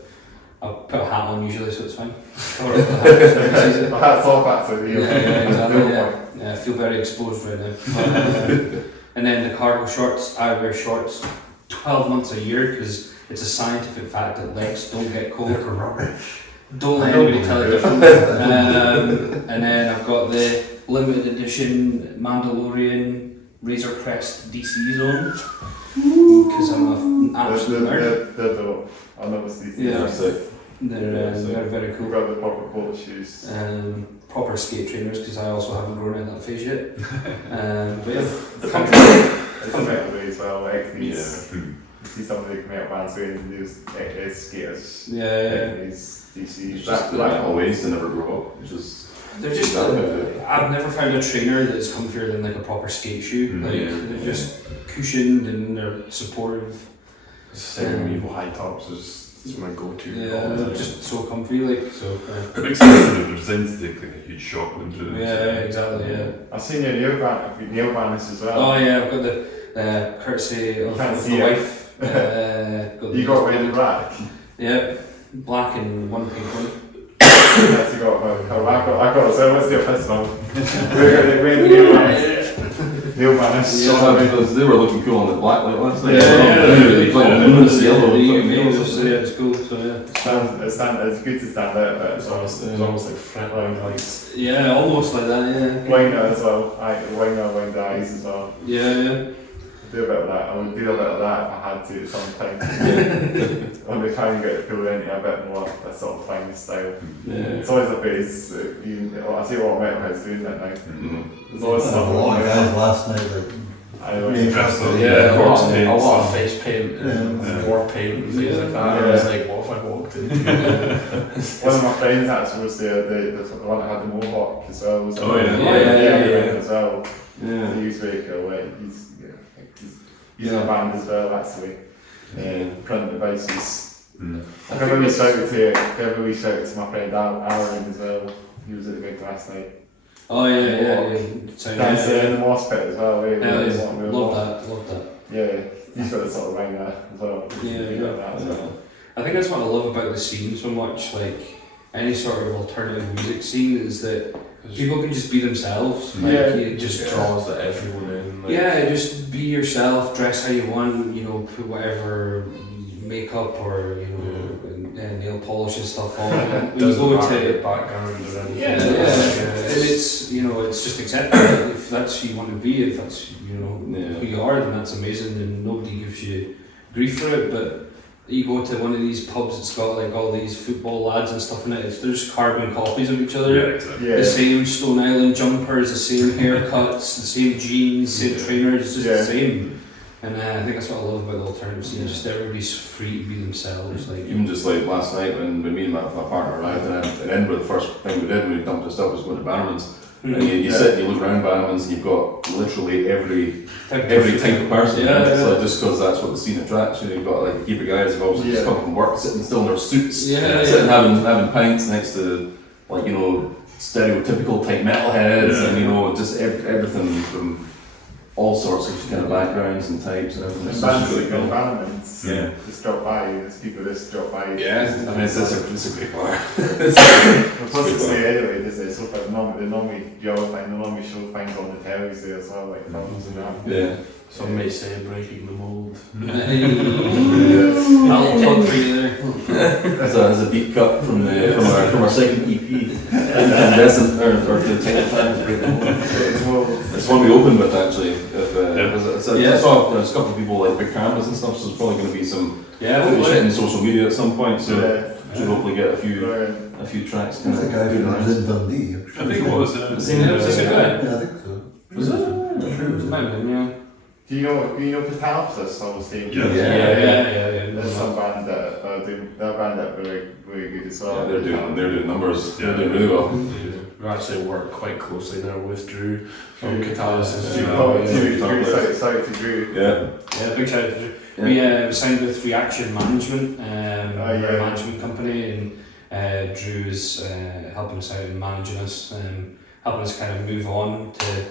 I'll put a hat on usually, so it's fine. Cover up the hat, so it's easy. My hat's off actually. Yeah, exactly. Yeah, I feel very exposed right now. And then the cargo shorts, I wear shorts 12 months a year because it's a scientific fact that legs don't get cold. They're rubbish. Don't let anybody tell you different. And then I've got the limited edition Mandalorian Razor Crest DC Zone because I'm a absolute nerd. They're dope. I love to see Yeah. That's it. They're very We've cool. got the proper court shoes. Proper skate trainers because I also haven't grown out that phase yet. But yeah, It's a better way as well, like these. Yeah. You see some of the metal bands wearing these skaters. yeah. These DCs. It's just always to never grow up. It's just They're just. I've never found a trainer that's comfier than like a proper skate shoe. Mm, Like yeah. they're just cushioned and they're supportive. It's the same with me, high tops is my go-to. Yeah, they're just so comfy. Like so. It makes sense that they're designed to take like a huge shock when through them. Yeah, exactly. Yeah. I've seen your nail bandits as well. Oh yeah, I've got the courtesy of Can't the see it. wife. You got one in black. Yeah, black and one pink one. Yes, you got one. Oh, I got so what's your first one? We're the nail bandits. Nail bandits. because they were looking cool on the black light last night. Really like cool. luminous yellow. Yeah, it's cool. So yeah. It's good to stand out, but It's almost like frontline lights. Yeah, almost like that. Yeah. Winer as well. Winer eyes as well. Yeah. Do a bit of that. I would do a bit of that if I had to sometimes. I'm going to try and get people into a bit more that sort of fine style. Yeah. It's always a base. I see a lot of metalheads doing that now. There's always A something. lot of guys last night, like, I know. Yeah. Dressed up. Yeah, corpse a paint. lot of face paint and Yeah. war paint and things like that. And I was like, what if I walked in? One of my friends actually was the one that had the mohawk as well. Was Oh, yeah. Yeah. As well. Yeah. He's very cool. He's in a band as well, actually. Print devices. Mm. I can really shout to my friend Aaron as well. He was at the gig last night. Oh yeah. So, Dancing in the moss pit as well. Love that. Yeah, he's got a sort of ringer as well. Yeah, He's got that as well. I think that's what I love about the scene so much. Like any sort of alternative music scene is that people can just be themselves. Like, Yeah. you It just just draws everyone in. Like, yeah, just be yourself, dress how you want, you know, put whatever makeup or, you know, nail polish and stuff on. When you doesn't go matter to your background or anything. yeah, and it's, you know, it's just accepted. If that's who you want to be, if that's, you know, who you are, then that's amazing and nobody gives you grief for it. But you go to one of these pubs that's got like all these football lads and stuff in it, if there's carbon copies of each other. Yeah, exactly. Yeah. The same Stone Island jumpers, the same haircuts, the same jeans, same trainers, it's just the same. And I think that's what I love about the alternative scene, just everybody's free to be themselves. Like Even just like last night when me and my partner arrived in Edinburgh, the first thing we did when we dumped our stuff was going to Bannerman's. And you sit and you look around Bannerman's and you've got literally every type of person. So just because that's what the scene attracts, you know, you've got like a heap of guys who've obviously just come from work, sitting still in their suits, sitting having pints next to like, you know, stereotypical type metalheads and, you know, just everything from all sorts of kind of backgrounds and types and everything. And So bands it's really like cool. Bannerman's Yeah. just drop by, there's people just drop by. Yeah, I mean, it's a great bar. Plus it's there anyway, there's so far, they normally show things on the tellies there as well, like films and that. Yeah. Some may say breaking the mold. I'll plug for you there. There's a deep cut from our second EP. Incandescent or the title time. It's one we opened with actually. I saw there's a couple of people like big cameras and stuff, so there's probably going to be some shit in social media at some point. So should hopefully get a few tracks. There's a guy who lives in Dundee. I think it was. The same guy? Yeah, I think so. Was it? I'm sure it was. Might have been, yeah. Do you know Catalysisofficial on stage? Yeah. Yeah. There's some band that they're a band that very good as well. Yeah, they're doing numbers. Yeah. They're doing really well. We actually work quite closely now with Drew from Drew. Catalysis. Sorry to Drew. Yeah. Big shout out to Drew. Yeah. We signed with Reaction Management, yeah. we're a management company, and Drew is helping us out and managing us, helping us kind of move on to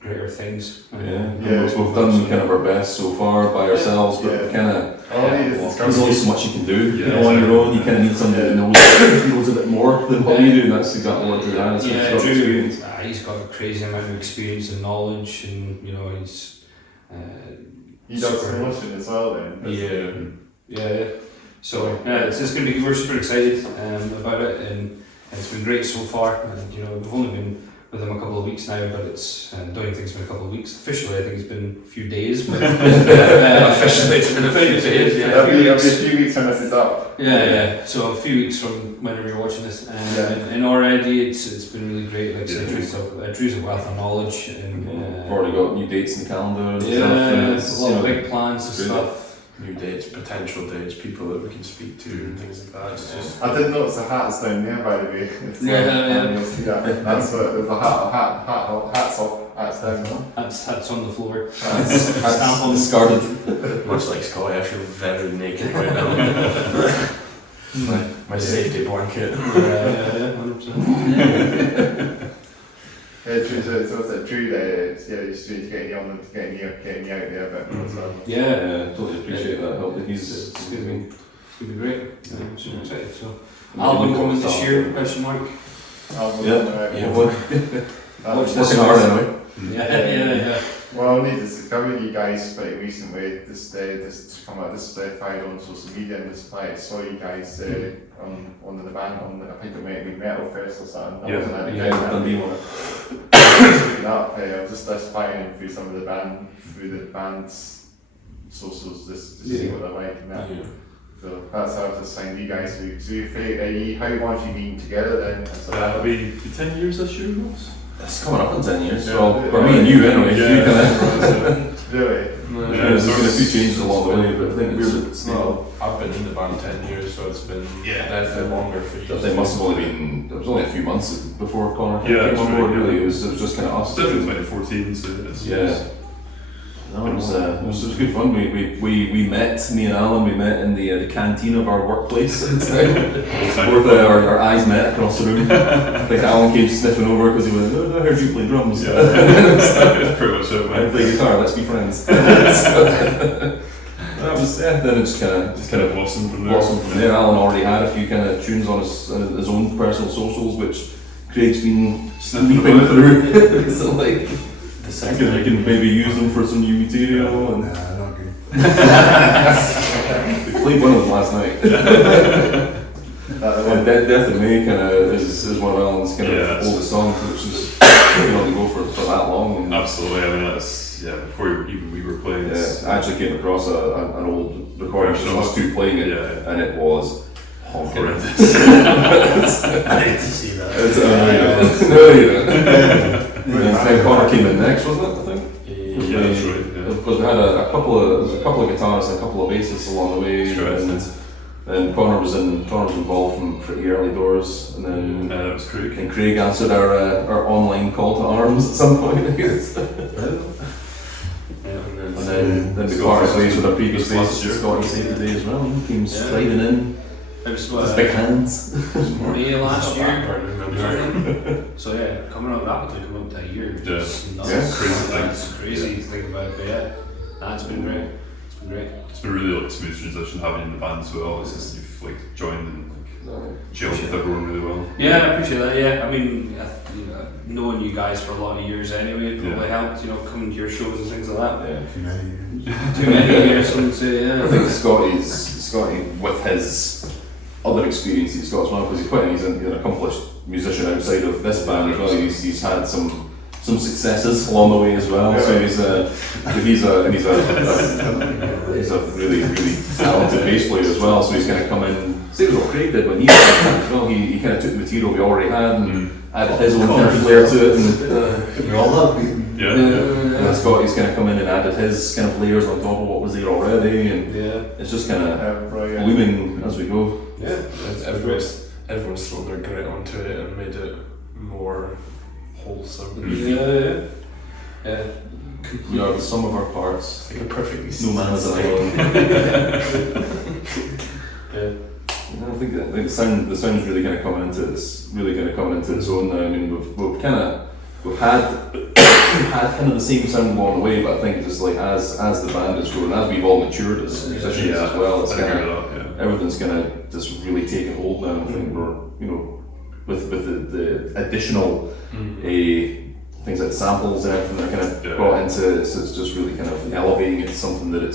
greater things. So we've done kind of our best so far by ourselves, but kind of there's only so much you can do. Yeah. You know, on your own, you kind of need somebody that knows a bit more than what we do, and that's exactly what Drew has. He's got Drew, experience. he's got a crazy amount of experience and knowledge, and you know he's. He does promotion as well then. Yeah. So it's just going to be. We're super excited about it, and it's been great so far. And you know we've only been with him a couple of weeks now, but it's don't even think it's been a couple of weeks. Officially, I think it's been a few days. But officially, it's been a few days. Yeah, It'll be a few weeks when this is up. Yeah. So a few weeks from when we were watching this, and already it's been really great. Like I said, Drew's a wealth of knowledge, and We've already got new dates in the calendar. a lot of big plans and stuff. New dates, potential dates, people that we can speak to, and things like that. It's just I did notice the hats down there, by the way. It's Yeah. You'll see that. That's what there's a hats down there. Hats on the floor. Stamp on discarded. much like Scotty, I feel very naked right now. my safety blanket. 100%. Drew, so it's like Drew there, he's trying to get me on and getting me out there a bit more. So. Yeah, totally appreciate that help. It's gonna be great. I'm super excited. So, album coming this year? Question mark. Working hard anyway. Yeah. Well, I only discovered you guys quite recently. This come out. This fired on social media, and I saw you guys on one of the band on. I think it might be Metal Fest or something. Looking up. I was just firing through some of the band's socials just to see what they're like and that. So that's how I just signed you guys. How long have you been together then? That'll be 10 years this year, Ross? It's coming up in 10 years. Well, for me and you anyway. Really? There's been a few changes along the way, but I think I've been in the band 10 years, so it's been definitely longer for you. They must have only been. It was only a few months before Connor Yeah, came on board. right. Really, it was just kind of us. Still in 2014, so it's No, it was good fun. We met, me and Alan, we met in the canteen of our workplace. Both our eyes met across the room. I think Alan came sniffing over because he went, "Oh, I heard you play drums." Yeah, that's pretty much it, I man. play guitar. Let's be friends. That was then it just kind of blossomed from there. Alan already had a few kind of tunes on his own personal socials, which Craig's been Sniffing leaping about through. So like. The I can maybe use them for some new material. And Nah, not good. we played one of them last night. And Death in May kind of is one of Alan's kind of oldest songs, which is to go for that long. And absolutely, I mean that's before even we were playing. I actually came across an old recording of us two playing it, and it was horrendous. I need to see that. No, you don't. And Connor came in next, wasn't it? I think. Yeah, that's right. Because we had a couple of guitarists and a couple of bassists along the way, and Connor was involved from pretty early doors, and then that was Craig. And Craig answered our online call to arms at some point. And then the guitarist plays with our previous bassist, Scotty saved the day as well. He came striding in. It was His big hands. May last year. Remember? So coming up that would come up to a year. Yeah. It's crazy to think about, but that's been great. It's been great. It's been really like smooth transition having you in the band as well. It's just you've like joined and gelled with everyone really well. Yeah, I appreciate that. Yeah, I mean, knowing you guys for a lot of years anyway probably helped. Coming to your shows and things like that. Yeah. Too many years. Too many years, some say. I think Scotty with his other experiences, Scott's one because he's an accomplished musician outside of this band as well. He's had some successes along the way as well. So he's a really talented bass player as well. So he's going to come in. Same as what Craig did when he started as well. He kind of took the material we already had and added his own kind of flair to it. And We all have been. and then Scotty's kind of come in and added his kind of layers on top of what was there already, and it's just kind of blooming as we go. Yeah, Everyone's thrown their grit onto it and made it more wholesome. Yeah. We are the sum of our parts. Like a perfectly No man is alone. I think the sound's really kind of coming into its own now. I mean, we've had kind of the same sound along the way, but I think just like as the band has grown, as we've all matured as musicians as well, it's kind of everything's gonna just really take a hold now. I think we're with the additional things like samples and everything that are kind of brought into it, so it's just really kind of elevating it to something that it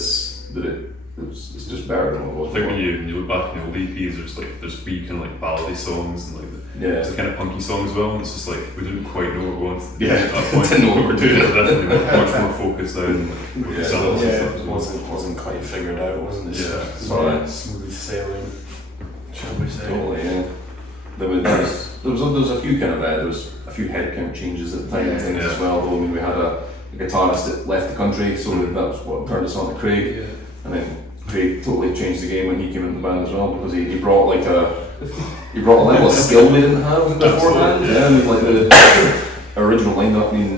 it's just better than what it was. I think when before. you look back in the old EPs, there's wee kind of like ballady songs and like there's a kind of punky song as well, and it's just like we didn't quite know what we wanted to do at that point. Didn't know what we were doing. We're definitely much more focused now and like Yeah, songs and Yeah, stuff. it wasn't quite figured out, wasn't it? Yeah. Sort of smooth sailing, shall we say? Totally, yeah. There was a few kind of there was a few head count changes at the time and things as well. Though I mean, we had a guitarist that left the country, so that was what turned us on to Craig. Yeah. And then Craig totally changed the game when he came into the band as well, because he brought like a level of skill we didn't have beforehand. Absolutely, Yeah, I mean, like the original lineup, I mean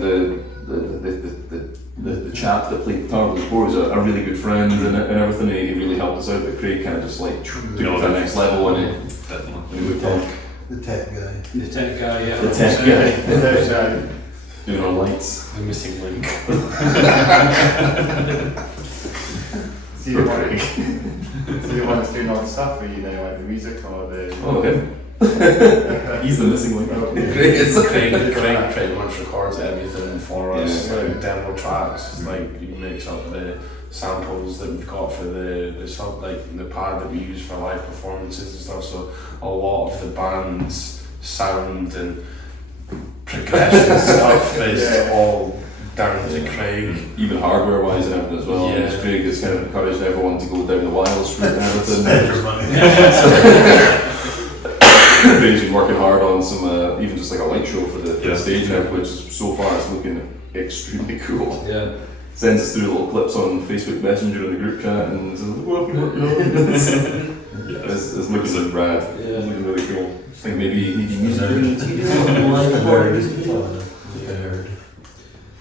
the chap that played guitar with us before was a really good friend and everything. He really helped us out, but Craig kind of just like took it to the next level and Definitely. we moved on. The tech guy. The tech guy, yeah. The tech guy. Yeah. Doing our lights. The missing link. See the one that's doing all the stuff for you now, like the music or the. Oh, him. He's the missing link. Craig is. Craig pretty much records everything for us, Yeah. like demo tracks, like he makes up the samples that we've got for the sub, like the pad that we use for live performances and stuff. So a lot of the band's sound and progression stuff is all down to Craig. Even hardware wise and everything as well. Yeah. Because Craig has kind of encouraged everyone to go down the wireless route and everything. Craig's been working hard on some, even just like a light show for the stage and everything, which is so far it's looking extremely cool. Yeah. Sends us through little clips on Facebook Messenger in the group chat and says, what have you working on? It's looking rad. Yeah. It's looking really cool. I think maybe you need music.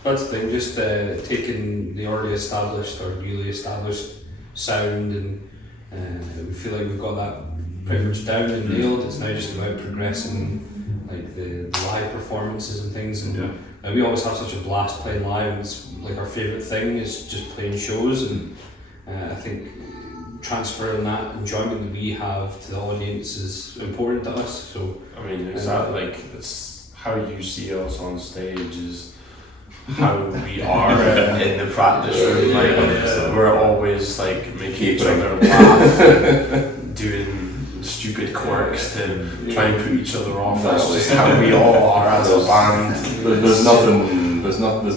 That's the thing, just taking the already established or newly established sound and we feel like we've got that pretty much down and nailed. It's now just about progressing like the live performances and things, and we always have such a blast playing live. It's like our favourite thing is just playing shows, and I think transferring that enjoyment that we have to the audience is important to us. So I mean, exactly, like it's how you see us on stage is how we are in the practice room. Like we're always like making each other laugh, doing stupid quirks to try and put each other off. That's just how we all are as a band. There's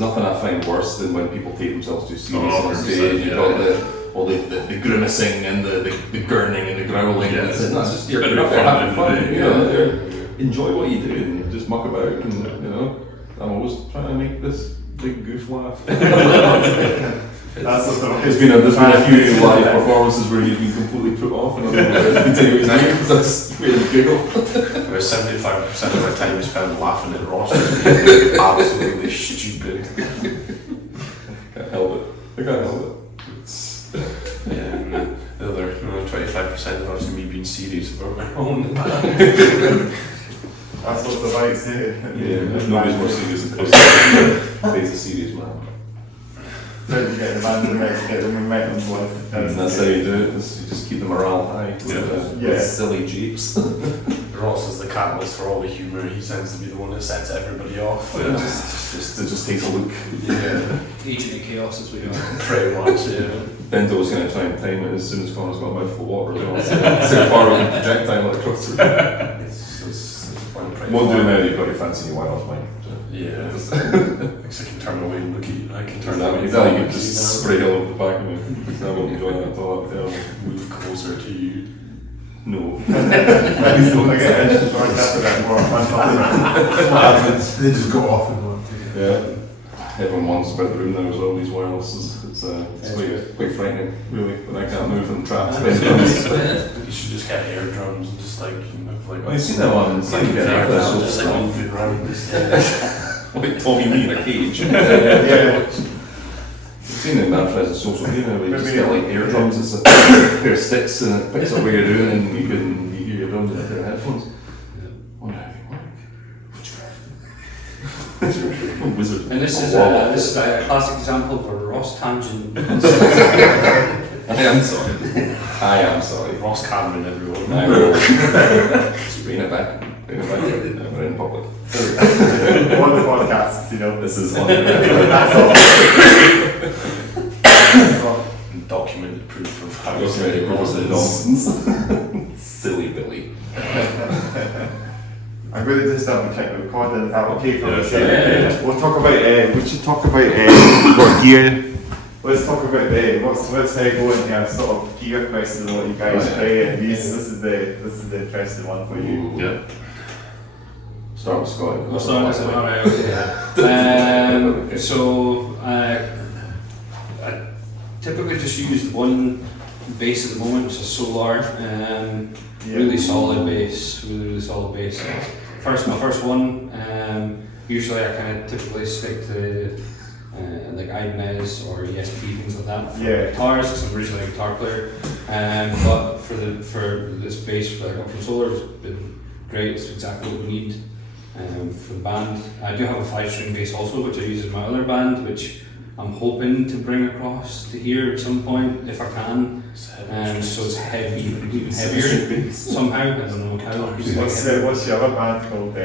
nothing I find worse than when people take themselves too serious on stage. You've got all the grimacing and the gurning and the growling. Yeah, That's just you're bit of having fun fun. You know, enjoy what you do and just muck about. And you know, I'm always trying to make this big goof laugh. There's been a few live performances where you've been completely put off and I'm continuing to because that's really giggle. About 75% of my time is spent laughing at Ross being absolutely stupid. Can't help it. I can't help it. Yeah, and the other 25% is obviously me being serious about my own. That's what the bike's here. Yeah, nobody's more serious than Chris. He's a serious man. Trying to get the band to get them momentum going. And that's how you do it, is you just keep the morale high with silly jeeps. Ross is the catalyst for all the humour. He tends to be the one that sets everybody off. It just takes a look. Yeah, agent of chaos as we are. pretty much. Yeah. Bento was going to try and time it as soon as Connor's got a mouthful of water. So how far we can projectile it across the room. Won't do it now, you've got your fancy new wireless mic. Yeah. Because I can turn away and look at you. I can turn Exactly, away. you can just spray it all over the back of me. I won't enjoy that at all. Move closer to you. No. Please don't get edged or after that more fun. What happens? They just go off in one. Yeah. Everyone wants about the room now as well, these wirelesses. It's quite frightening, really, when I can't move and trapped. You should just get air drums and just like move like. Well, you've seen that one, it's like just like moving around. like Tommy Lee in a cage. Yeah. You've seen it in Inflences social media where you just get like air drums, it's a pair of sticks and it picks up what you're doing and you hear your drums in a pair of headphones. Wonder how they work. Wizard. And this is a classic example of a Ross tangent. I am sorry. Ross Cameron, everyone. I will. Just bring it back. We're in public. On the podcast, you know. This is on the That's all. Documented proof of how nonsense. Silly Billy. I'm going to just check the record. Is that okay for us? Yeah. We'll talk about. We should talk about what gear. Let's talk about let's go into a sort of gear question and what you guys play. And this is the interesting one for you. Yeah. Start with Scotty. We'll start with it, alright, okay. So, I typically just use one bass at the moment, which is Solar. Really solid bass, really solid bass. My first one, usually I kind of typically stick to like Ibanez or ESP, things like that. For guitars, because I'm originally a guitar player. But for this bass that I got from Solar, it's been great. It's exactly what we need for the band. I do have a 5-string bass also, which I use in my other band, which I'm hoping to bring across to here at some point if I can. So it's heavy, even heavier somehow. I don't know how. What's your other band called?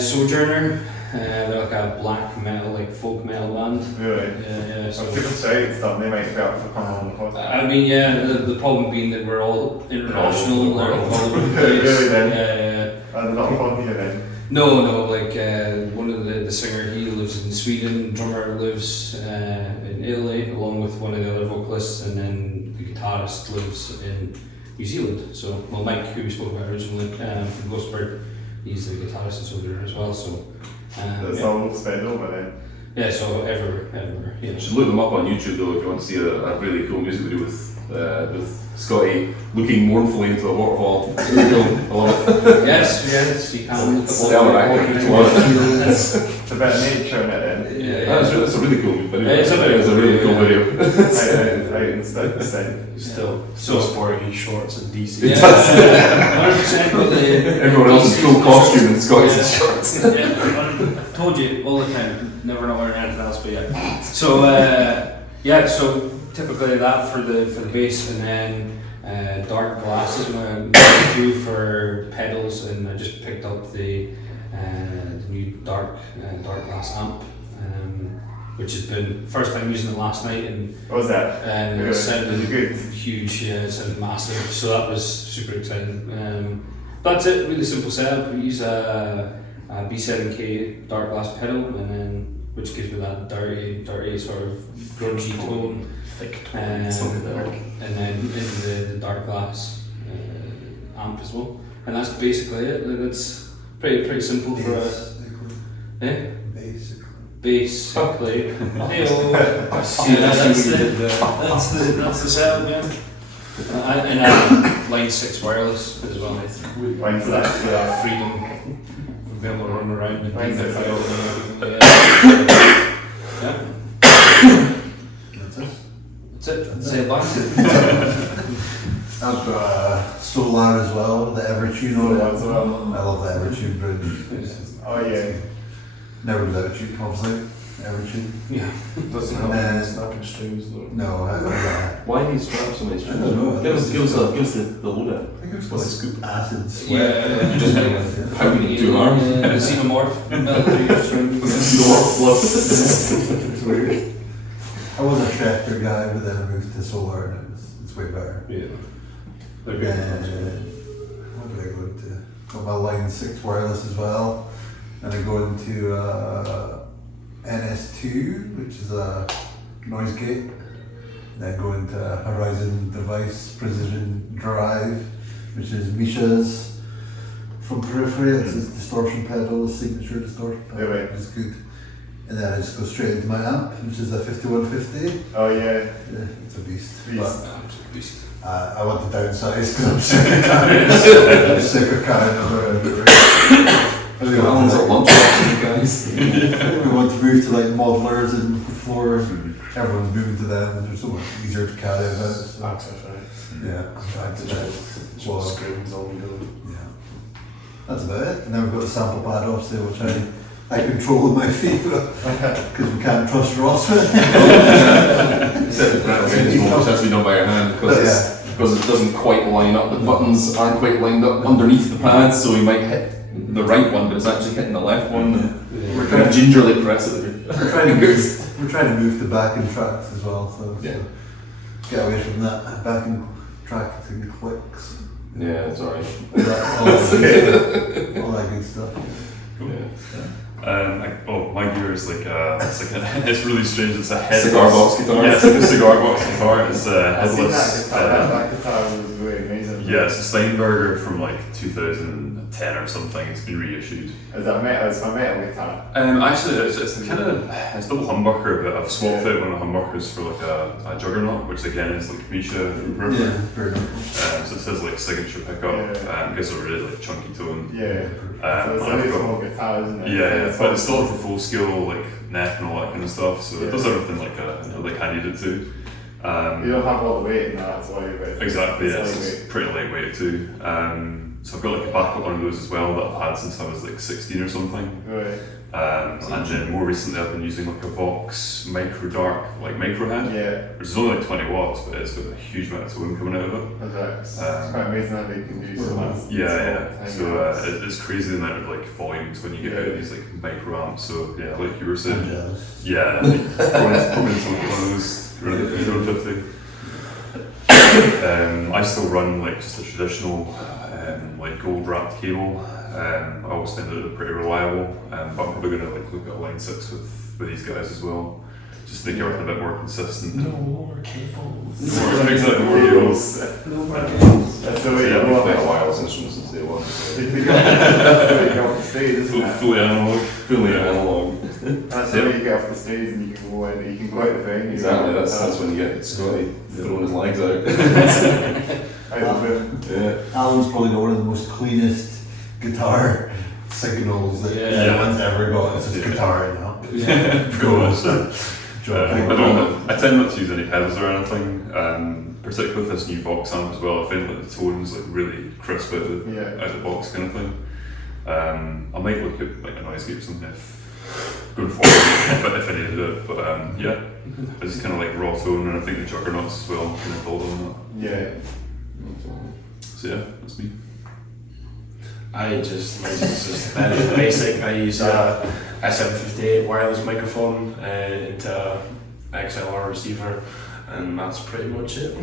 Sojourner. They're like a black metal, like folk metal band. Really? Yeah. So people say stuff, they might be able to come on the podcast. I mean, yeah. The problem being that we're all international. They're all over the place. Really then? Yeah. And not from here then? No. Like one of the singer, he lives in Sweden. The drummer lives in Italy, along with one of the other vocalists, and then the guitarist lives in New Zealand. So, well, Mike, who we spoke about originally from Ghostbird, he's the guitarist in Soldier as well. So, that's all spread over then. Yeah, so everywhere. Yeah. You should look them up on YouTube though if you want to see a really cool music video with Scotty looking mournfully into a waterfall. Really cool. I love it. Yes, you can look Stellar acting. It's a bit of nature in it then. Yeah. That's a really cool video. It's a really cool video. Right instead the same. Still sporting his shorts and DC. Yeah, 100%. Everyone else is full costume and Scotty's in shorts. Yeah, I told you all the time, never not wearing anything else, but yeah. So so typically that for the bass, and then dark glasses when I do for pedals, and I just picked up the new dark glass amp, which has been first time using it last night, and what was that? And it sounded good, huge, it sounded massive, so that was super exciting. That's it, really simple setup. We use a B7K dark glass pedal, and then which gives me that dirty sort of grungy tone. Thick tone. And then in the dark glass amp as well. And that's basically it. Like, that's pretty simple for us. Basically. Hey-o. That's the setup, yeah. And line 6 wireless as well. Line for that. Freedom. Be able to run around and Line 6. Yeah. That's it. Say it back. I've got Solar as well, the Evertune on it. As well. I love the Evertune bridge. Oh yeah. Never without you, obviously. Evertune. Yeah. Doesn't have snapping strings though. No, Why do you strap so many strings? I don't know. Give us the lowdown. I think it's What's called the scoop? acid sweat. Yeah. You just like pounding it two arms. The xenomorph military strings. It's weird. I was a Schecter guy, but then I moved to Solar and it's way better. Yeah. What did I go into? Got my line 6 wireless as well. And I go into NS2, which is a noise gate. Then go into Horizon Device Precision Drive, which is Misha's from Periphery. It's his distortion pedal, his signature distortion pedal, Yeah, right. which is good. And then I just go straight into my amp, which is a 5150. Oh yeah. Yeah, it's a beast. Beast. I want to downsize because I'm sick of carrying it. I'm sick of carrying it around. Alan's at lunch boxing, guys. We want to move to like modelers and before everyone's moving to them and they're so much easier to carry about. So. Yeah, back to that. Well, Screams all we do. yeah. That's about it. And then we've got the sample pad obviously, which I control with my feet because we can't trust Ross with it. Except the brand has to be done by your hand because it doesn't quite line up. The buttons aren't quite lined up underneath the pads, so you might hit the right one, but it's actually hitting the left one. We're trying to gingerly press it with your fingers. We're trying to move to backing tracks as well, so Yeah. get away from that backing tracking clicks. Yeah, sorry. All that good stuff. My gear is it's really strange. It's a headless Cigar box guitar. Yeah, it's like a cigar box guitar. It's I've seen headless. that guitar. That guitar was really amazing. Yeah, it's a Steinberger from like 2010 or something. It's been reissued. Is that metal? It's my metal guitar. Actually, it's kind of it's double humbucker, but I've swapped out one of the humbuckers for like a juggernaut, which again is like Misha from Peripheral. Yeah, very good. So it says like signature pickup. Gives a really like chunky tone. Yeah. So it's and a I've really got- small guitar, isn't it? Yeah, but it's still like a full scale like neck and all that kind of stuff. So it does everything like I need it to. You don't have all the weight in that, that's why you're Exactly, yeah, it's so it's pretty lightweight too. So I've got like a backup one of those as well that I've had since I was like 16 or something. Right. And then more recently I've been using like a Vox Micro Dark like micro head, Yeah. which is only like 20 watts, but it's got a huge amount of tone coming out of it. It's quite amazing how they can do so much. Yeah. So it's crazy the amount of like volumes when you get out of these like micro amps. So yeah, like you were saying, yeah, like, going into one of those around 50. I still run like just a traditional like gold wrapped cable. I always find that they're pretty reliable, but I'm probably going to like look at line 6 with these guys as well, just to make everything a bit more consistent. No more cables. Exactly, more cables. No more cables. That's the way Yeah, you I've go played a off. wireless instrument since day one. That's the way you go off the stage, isn't it? Fully analog. Fully analog. That's the way you get off the stage and you can go out the venue. Exactly, that's when you get Scotty throwing his legs out. Out of the Yeah. Alan's probably got one of the most cleanest guitar signals that anyone's ever got. It's just guitar and up. I tend not to use any pedals or anything, particularly with this new Vox amp as well. I find like the tones like really crisp out of the box kind of thing. I might look at like a noise gate or something going forward if I needed it, but it's kind of like raw tone, and I think the juggernauts as well kind of build on that. Yeah. So yeah, that's me. Mine's just very basic. I use a SM58 wireless microphone into XLR receiver, and that's pretty much it.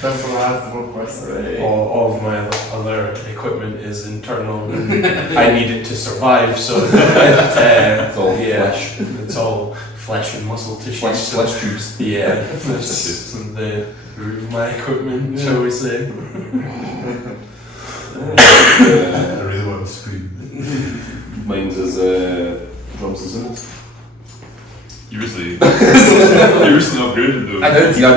That's the last of question. All of my other equipment is internal, and I need it to survive. So It's all flesh. It's all flesh and muscle tissue. Flesh tubes. Yeah, that's the root of my equipment, shall we say? I really want to scream. Mine's is drums and cymbals. You recently upgraded those. I did, yeah.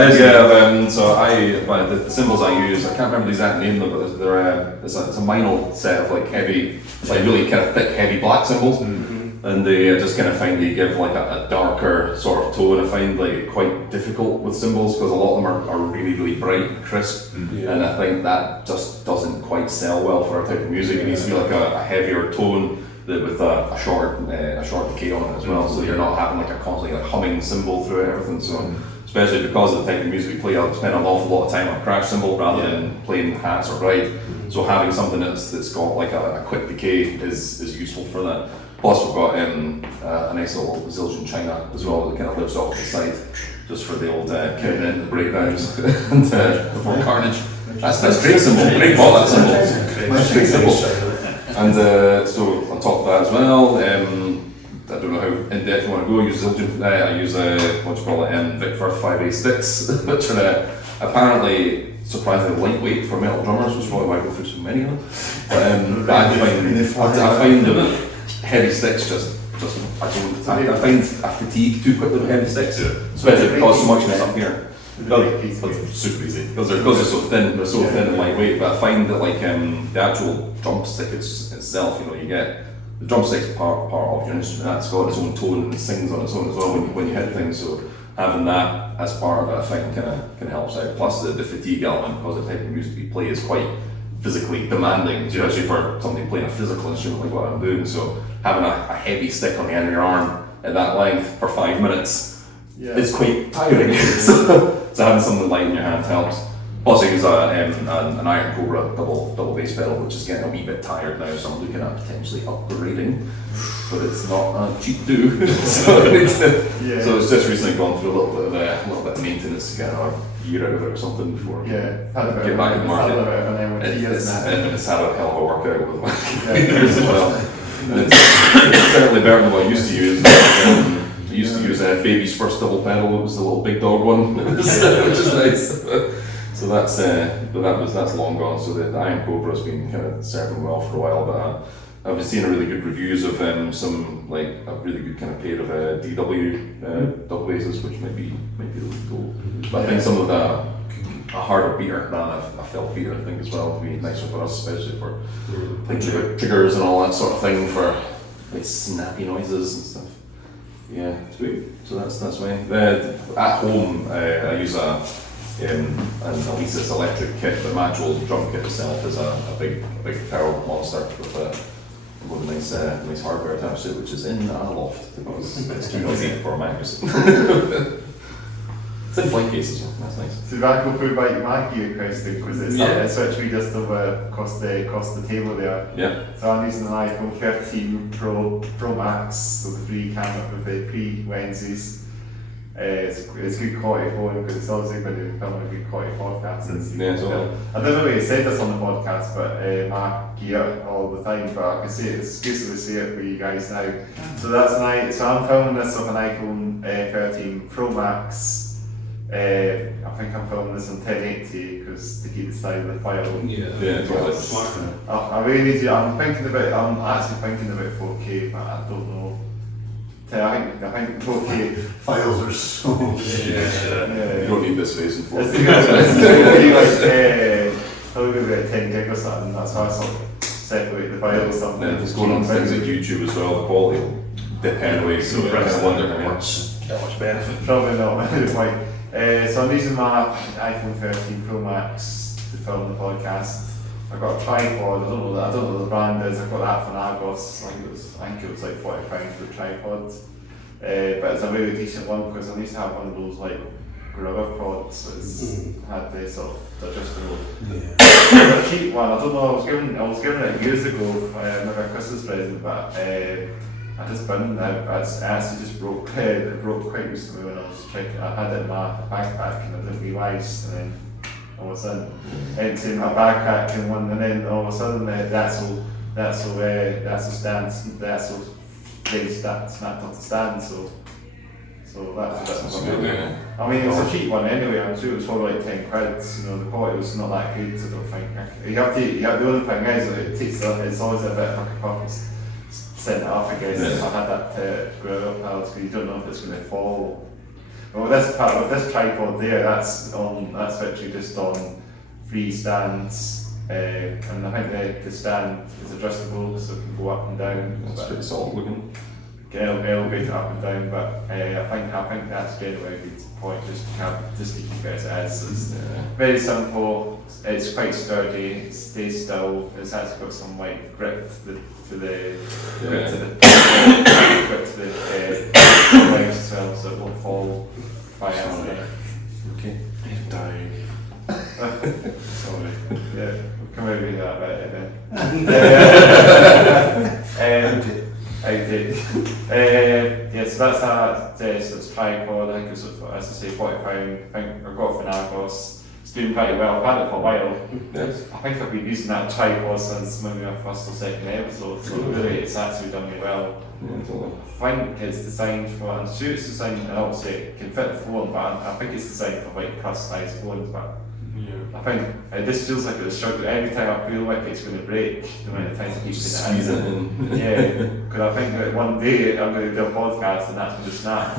The cymbals I use, I can't remember the exact name of them, but it's a vinyl set of like heavy, like really kind of thick, heavy black cymbals. And they just kind of find they give like a darker sort of tone. I find like quite difficult with cymbals because a lot of them are really, really bright and crisp. And I think that just doesn't quite sell well for our type of music. It needs to be like a heavier tone with a short decay on it as well, so you're not having like a constantly like humming cymbal through everything. So especially because of the type of music we play, I spend an awful lot of time on a crash cymbal rather than playing hats or ride. So having something that's got like a quick decay is useful for that. Plus we've got a nice little Zildjian China as well that kind of lives off to the side, just for the old counting in the breakdowns and before carnage. That's great cymbal, great ball that cymbal. Great cymbal. And so on top of that as well, I don't know how in depth you want to go. I use Zildjian. I use Vic Firth 5A sticks, which are apparently surprisingly lightweight for metal drummers, which is probably why I go through so many of them. But I find the heavy sticks just I find I fatigue too quickly with heavy sticks, especially because so much is up here. It's super easy because they're so thin. They're so thin and lightweight. But I find that like the actual drumstick itself, you get the drumstick's part of your instrument. That's got its own tone and it sings on its own as well when you hit things. So having that as part of it, I think kind of helps out. Plus the fatigue element, because the type of music we play is quite physically demanding, especially for somebody playing a physical instrument like what I'm doing. So having a heavy stick on the end of your arm at that length for 5 minutes is quite tiring. So having something light in your hand helps. Plus, I use an Iron Cobra double bass pedal, which is getting a wee bit tired now, so I'm looking at potentially upgrading, but it's not a cheap do. So it's just recently gone through a little bit of maintenance to get our year out of it or something before had get back in the market. It's had a hell of a workout with my years as well. And it's certainly better than what I used to use. I used to use Baby's first double pedal. It was the little big dog one, which is nice. So that's long gone. So the Iron Cobra's been kind of serving well for a while, but I've been seeing really good reviews of some like a really good kind of pair of DW double basses, which might be really cool. But I think some of a harder beater than a felt beater, I think as well would be nicer for us, especially for like triggers and all that sort of thing for like snappy noises and stuff. Yeah, sweet. So that's me. At home, I use an Alesis electric kit, but my actual drum kit itself is a big power monster with a nice hardware attached to it, which is in a loft because it's too noisy for a Magnus. It's in flight cases, yeah. That's nice. So if I go through my gear question, because it's actually just over across the table there. Yeah. So I'm using an iPhone 13 Pro Max, so the free camera with the pre-lenses. It's good quality phone because it's obviously going to film a good quality podcast. I don't know if you said this on the podcast, but my gear all the time, but I can see it, exclusively see it for you guys now. So so I'm filming this with an iPhone 13 Pro Max. I think I'm filming this on 1080 because to keep the size of the file. I really need to. I'm actually thinking about 4K, but I don't know. I think 4K files are so You don't need this space in 4K. It's probably about 10 gig or something. That's how I sort of separate the files or something. And if it's going on things like YouTube as well, the quality will dip anyway, so I kind of wonder how much benefit. Probably not. So I'm using my iPhone 13 Pro Max to film the podcast. I've got a tripod, I don't know what the brand is, I got that from Argos, I think it was like £40 for the tripod. But it's a really decent one because I used to have one of those like gorilla pods, so it's had this sort of adjustable. It's a cheap one, I don't know, I was given it years ago, maybe a Christmas present, but I just binned it. It actually just broke. It broke quite recently when I was checking. I had it in my backpack and I didn't realise, and then all of a sudden emptying my backpack and then all of a sudden the actual stand snapped off the stand. So that's a bit of a I mean, it was a cheap one anyway. I'm sure it was probably like £10. You know, the quality was not that good. So I don't think the only thing is it's always a bit like a purpose. Set it off again. I had that gorilla pals because you don't know if it's going to fall. But with this tripod there, that's literally just on free stands, and I think the stand is adjustable, so it can go up and down. That's pretty solid looking. Get elevated up and down, but I think that's generally a good point. Just to keep it as it is. It's very simple. It's quite sturdy. It stays still. It's actually got some like grip to the legs as well, so it won't fall by accident. Okay. I'm dying. Sorry. Yeah, we'll come over to that bit so that's that. So it's tripod. I think it's, as I say, £40. I think I got it from Argos. It's doing pretty well. I've had it for a while. Yes. I think I've been using that tripod since maybe my first or second episode, so really it's actually done me well. I think it's designed for, I'm sure it's designed, and obviously it can fit the phone, but I think it's designed for like Crust size phones, but I think this feels like it's struggling. Every time I feel like it's going to break, the amount of times I keep squeeze it in. Yeah, because I think that one day I'm going to do a podcast and that's going to snap.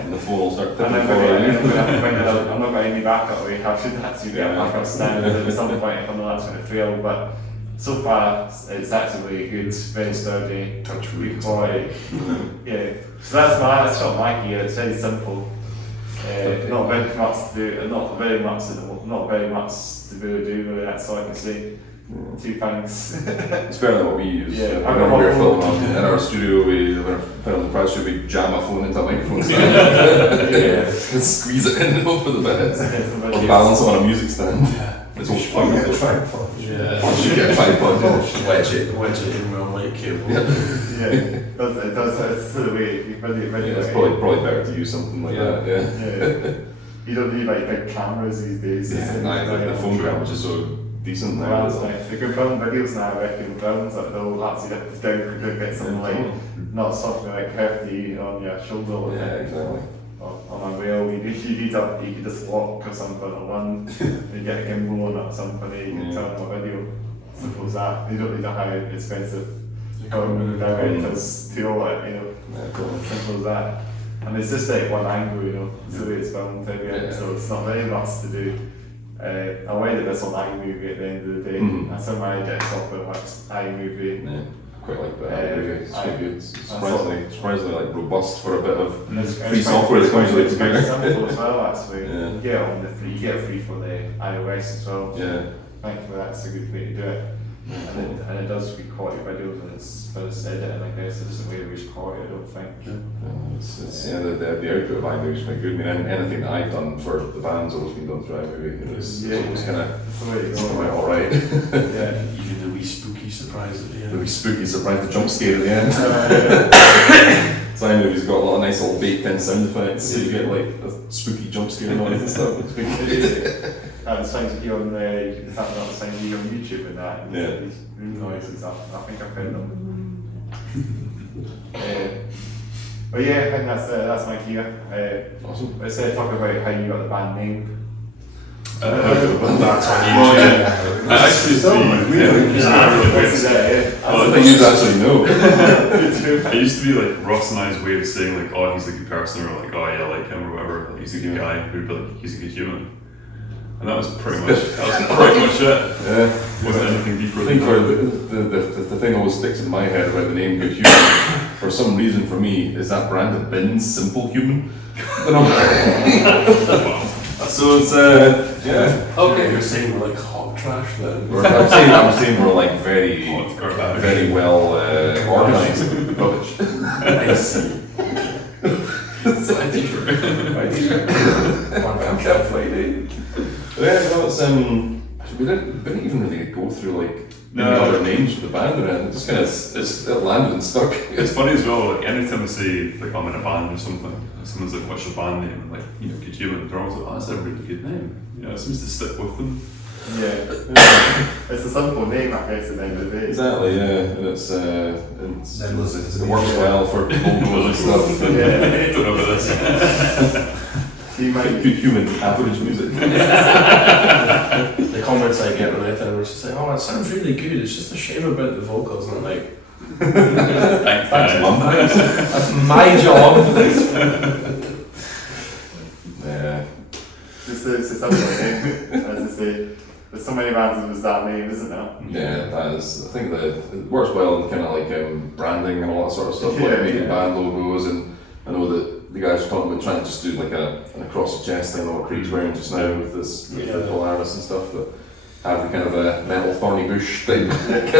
And the phone will start And tipping I'm not got any backup way. I should actually get a backup stand at some point if I know that's going to fail. But so far, it's actually really good, very sturdy, good quality. Yeah, so that's not my gear. It's very simple. Not very much to do. Not very much to do. Really, that's all I can say. 2 things. It's better than what we use. Yeah, when we were filming in our studio, when we filmed the press show, we jam a phone into a microphone stand. Squeeze it in over the bit. Some Or videos. balance it on a music stand. Yeah. It's all Get fun. a tripod. Yeah. You should get a tripod. Wedge it in with a light cable. Yeah, it does. It's the way you video. It's probably better to use something like that. Yeah. Yeah. You don't need like big cameras these days. The phone cameras are so decent now. Well, that's nice. You can film videos now, I reckon, films that they'll actually have to down to get something like, not something like hefty on your shoulder or Yeah, exactly. on a rail. You could just walk or something or run, you get a gimbal on it or something, you can film a video. Simple as that. You don't need to hire expensive directors to all it, Yeah, cool. simple as that. And it's just like one angle, it's the way it's filmed again, so it's not very much to do. I went this on iMovie at the end of the day. I saw my desktop and watched iMovie. Yeah, quite like that. It's quite good. It's I surprisingly like robust for a bit of And it's free software that comes with it's it. quite simple as well, actually. Yeah. You get it on the free, you get it free for the iOS as well. Yeah. Thankfully, that's a good way to do it. And it does good quality videos, and it's for its editing, I guess. It's just a way to reach quality, I don't think. The output of iMovie is quite good. I mean, anything that I've done for the band's always been done through iMovie. It's always kind of That's the way to go. alright. Yeah. Even the wee spooky surprise at the end. The wee spooky surprise, the jump scare at the end. So iMovie's got a lot of nice little baked-in sound effects, so you get like a spooky jump scare noise and stuff. It's good. And the sounds you on you can have that sound you on YouTube and that. And Yeah. these room noises and stuff. I think I've heard them. But yeah, I think that's my gear. Awesome. Let's talk about how you got the band name. That's on Well, YouTube. yeah. I actually So, see. really? It's not really weird. This is it, I think you actually know. It used to be like Ross and I's way of saying like, oh, he's a good person, or like, oh yeah, I like him, or whatever. Like, he's a good guy. We'd be like, he's a good human. And that was pretty much it. Yeah. Wasn't anything deeper I than think for that. the thing always sticks in my head about the name Goodhuman, for some reason for me, is that Brandon Bin's Simple Human. So it's yeah. Okay, you're saying we're like hot trash then? I'm saying we're like very Hot garbage. very well organised rubbish. I see. My t-shirt. I can't find it. Yeah, no, it's we didn't even really go through like any other names for the band or anything. It just kind of it landed and stuck. It's funny as well, like anytime I say like I'm in a band or something, and someone's like, what's your band name? And like, Goodhuman, they're always like, oh, that's a really good name. It seems to stick with them. Yeah. It's a simple name, I guess, at the end of the day. Exactly, yeah, and it works well for logos and stuff. Yeah. Don't know about this. You might Goodhuman, average music. The comments I get when I tell them, just say, oh, it sounds really good, it's just a shame about the vocals. And I'm like, Thanks, Mum. that's my job. Yeah. it's a simple name, as I say. There's so many bands with that name, isn't there? Yeah, that is. I think that it works well in kind of like branding and all that sort of stuff, like making band logos. And I know that the guys were talking about trying to just do like an across the chest thing, like what Creed's wearing just now with this with the Polaris and stuff. But have the kind of a metal thorny bush thing. Yeah, you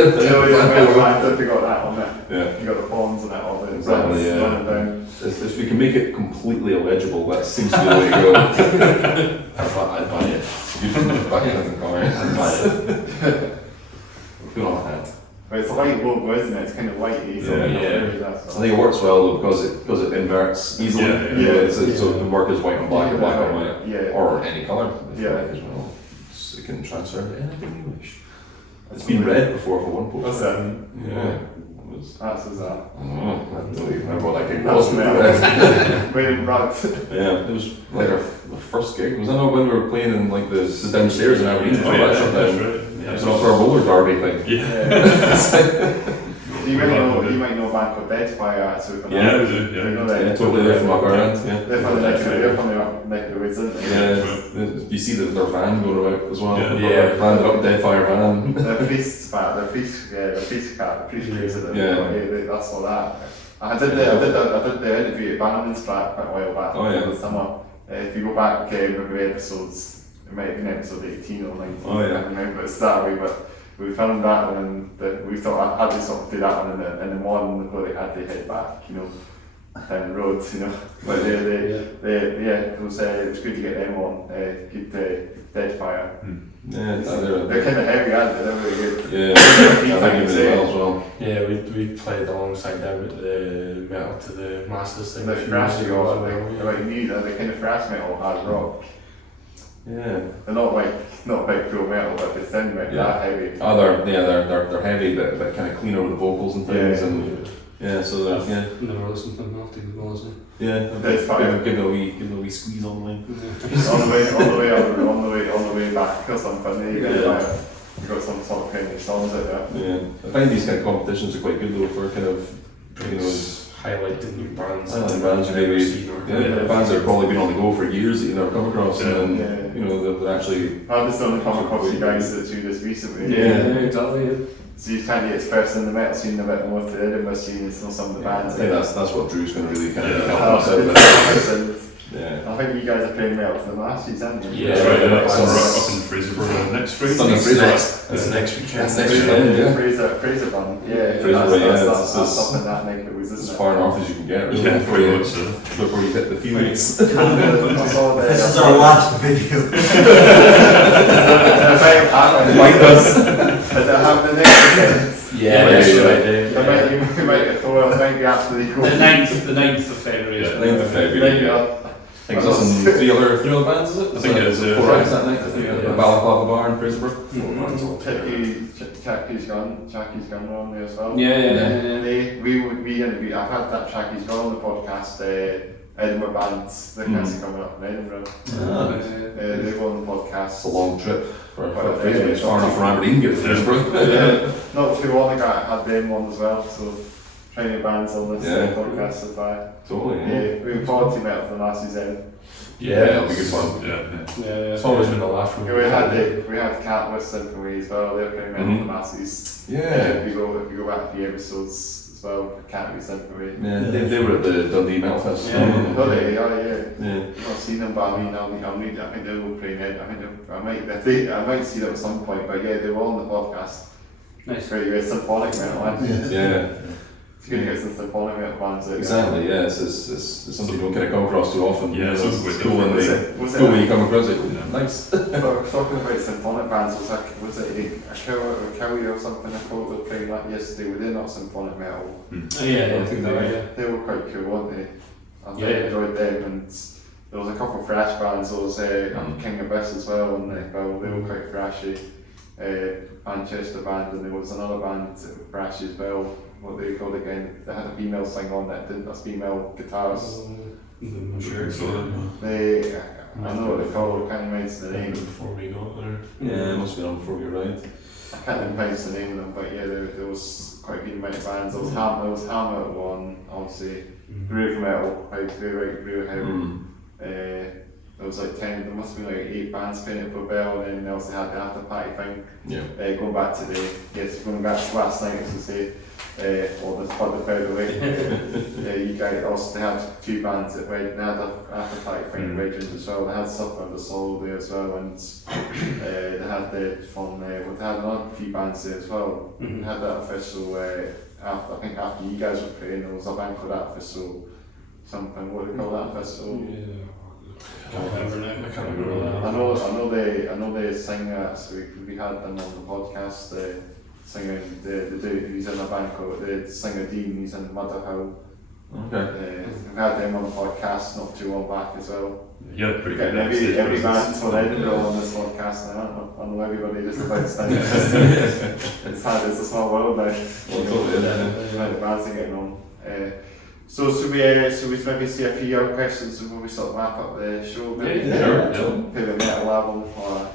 got that on it. Yeah. You got the horns on it, all the Exactly, yeah. running down. If we can make it completely illegible, that seems to be the way to go. I'd buy it. Back in the car. I'd buy it. Good on that. But it's a white logo, isn't it? It's kind of whitey. So I think it works well though because it inverts easily. So it can work as white on black or black on white. Yeah. Or any colour. If you Yeah. like as well. It can transfer to anything you wish. It's been red before for one What's poster. that? Yeah. That's what's that. I don't know. I don't even remember what that gig That's was. me. Wearing rugs. Yeah, it was like our first gig. Was that not when we were playing in like the downstairs in Aberdeen before that shut down? It was not for a roller derby thing. You might know a band called Deadfire actually. Yeah, we do, yeah. You know that? Yeah, totally there from Ireland. Yeah. They're from the neck of the woods, isn't they? Yeah, you see their van going about as well. Yeah. Landed up Deadfire van. The priest's band, the priest cruise of them. Yeah. That's all that. I did the interview at Bannon's Track quite a while back. Oh, yeah. In the summer. If you go back maybe episodes, it might have been episode 18 or 19. Oh, yeah. I can't remember it's that way, but we filmed that one and we thought I had to sort of do that one in the morning before they had to head back, down the road, you know. But it was good to get them on. Good Deadfire. Yeah, They're kind of heavy, aren't they? They're really good. yeah, I think really well as well. Yeah, we played alongside them at the Metal to the Masters thing. They're thrashy or well, they're like new, they're kind of thrash metal, hard rock. Yeah. They're not like cool metal, but they sound like that heavy. Oh, they're heavy, but kind of cleaner with the vocals and things, and so they're Never listened to them after the was it? give it a wee squeeze on the line. on the way back or something. You got some sort of kind of songs like that. Yeah, I find these kind of competitions are quite good though for kind of highlight the new bands. Bands bands that have probably been on the go for years that you never come across, and then they're actually. I've just only come across you guys that do this recently. Yeah, exactly. Yeah. So you kind of get expressed in the metal scene a bit more to the Edinburgh scene and some of the bands. I think that's what Drew's going to really kind of help us out with. Yeah. I think you guys are playing Metal to the Masters, aren't you? Yeah, that's right. Up in Fraserburgh next Friday. It's next weekend. Fraser band. Yeah. That's up in that neck of the woods, isn't it? As far north as you can get, really, Yeah, pretty much. before you hit the fields. This is our last video. Does it have the next weekend? Yeah, You might be absolutely cool. The 9th of February. Yeah, 9th of February. I think it's us and three other bands, is it? I think it is, 4 acts that night, I think. Balaclava Bar in Fraserburgh. Chacky's gone on there as well. Yeah. We interviewed. I've had that Chacky's gone on the podcast. Edinburgh bands. They're kind of coming up in Edinburgh. They go on the podcast. It's a long trip for Fraserburgh. It's far enough from Aberdeen to get to Fraserburgh. Not too long ago, I had them on as well. So trying bands on this podcast so far. Totally. Yeah, we look forward to Metal to the Masters then. Yeah, it'll be good fun. Yeah. It's always been a laugh. We had Catalyst Symphony as well. They're playing Metal to the Masters. Yeah. If you go back a few episodes as well, Catalyst Symphony. Yeah, they were at the Dundee Metal Fest. Yeah. Yeah. I've not seen them, but I mean, I think they will play it. I might see them at some point, but yeah, they were on the podcast. Nice. Very symphonic metal, aren't you? Yeah. It's good to get some symphonic metal bands out. Exactly, yeah. It's something you don't kind of come across too often. Yeah, it's it's cool when you come across it. Nice. Talking about symphonic bands, was it Kelly or something I thought they were playing that yesterday? Were they not symphonic metal? Yeah, I think they were. They were quite cool, weren't they? I really enjoyed them, and there was a couple of thrash bands. There was King Abyss as well, and they were quite thrashy. Manchester band, and there was another band thrashy as well. What they called again? They had a female singer on that, didn't? That's female guitars. I'm sure. I know what they call it. I can't remember the name. Before we got there. Yeah, it must have been on before you arrived. I can't remember the name of them, but yeah, there was quite a good amount of bands. There was Hammer at one, obviously. Groove metal, real heavy. There was like 10, there must have been like 8 bands playing at Bell, and then they also had the after party thing. Yeah. Going back to last night, as I say, or the further away. You guys also, they had 2 bands that went, they had the after party thing, Legends as well. They had Suffer the Soul there as well, and they had they had another few bands there as well. They had that official, I think after you guys were playing, there was a band called Official something, what do they call that official? I can't remember. I know they sing so we had them on the podcast, singing he's in a band called the singer Dean, he's in Motherhill. Okay. We had them on the podcast not too long back as well. Yeah, pretty good. Every band for Edinburgh on this podcast now. I know everybody just about standing. It's a small world now. The bands are getting on. So should we maybe see a few other questions before we sort of wrap up the show? Maybe favourite metal album or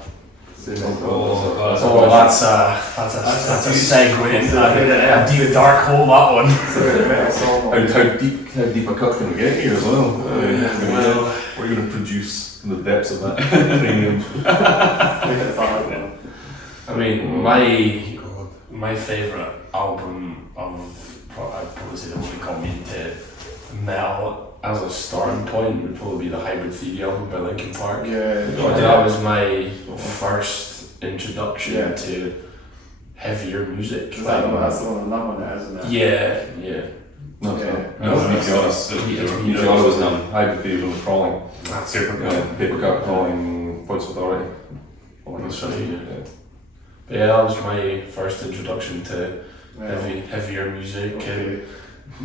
that's a segue. I do a dark hole that one. Metal song. How deep a cut can we get here as well? We're going to produce in the depths of that premium. I mean, my favourite album I'd probably say that would got me into metal as a starting point would probably be the Hybrid Theory album by Linkin Park. That was my first introduction to heavier music. That's the one, isn't it? Yeah. No, Meteora was none. Hybrid Theory was on the crawling. That's Paper Cup crawling, Points of Authority. That's right, But yeah, that was my first introduction to heavier music and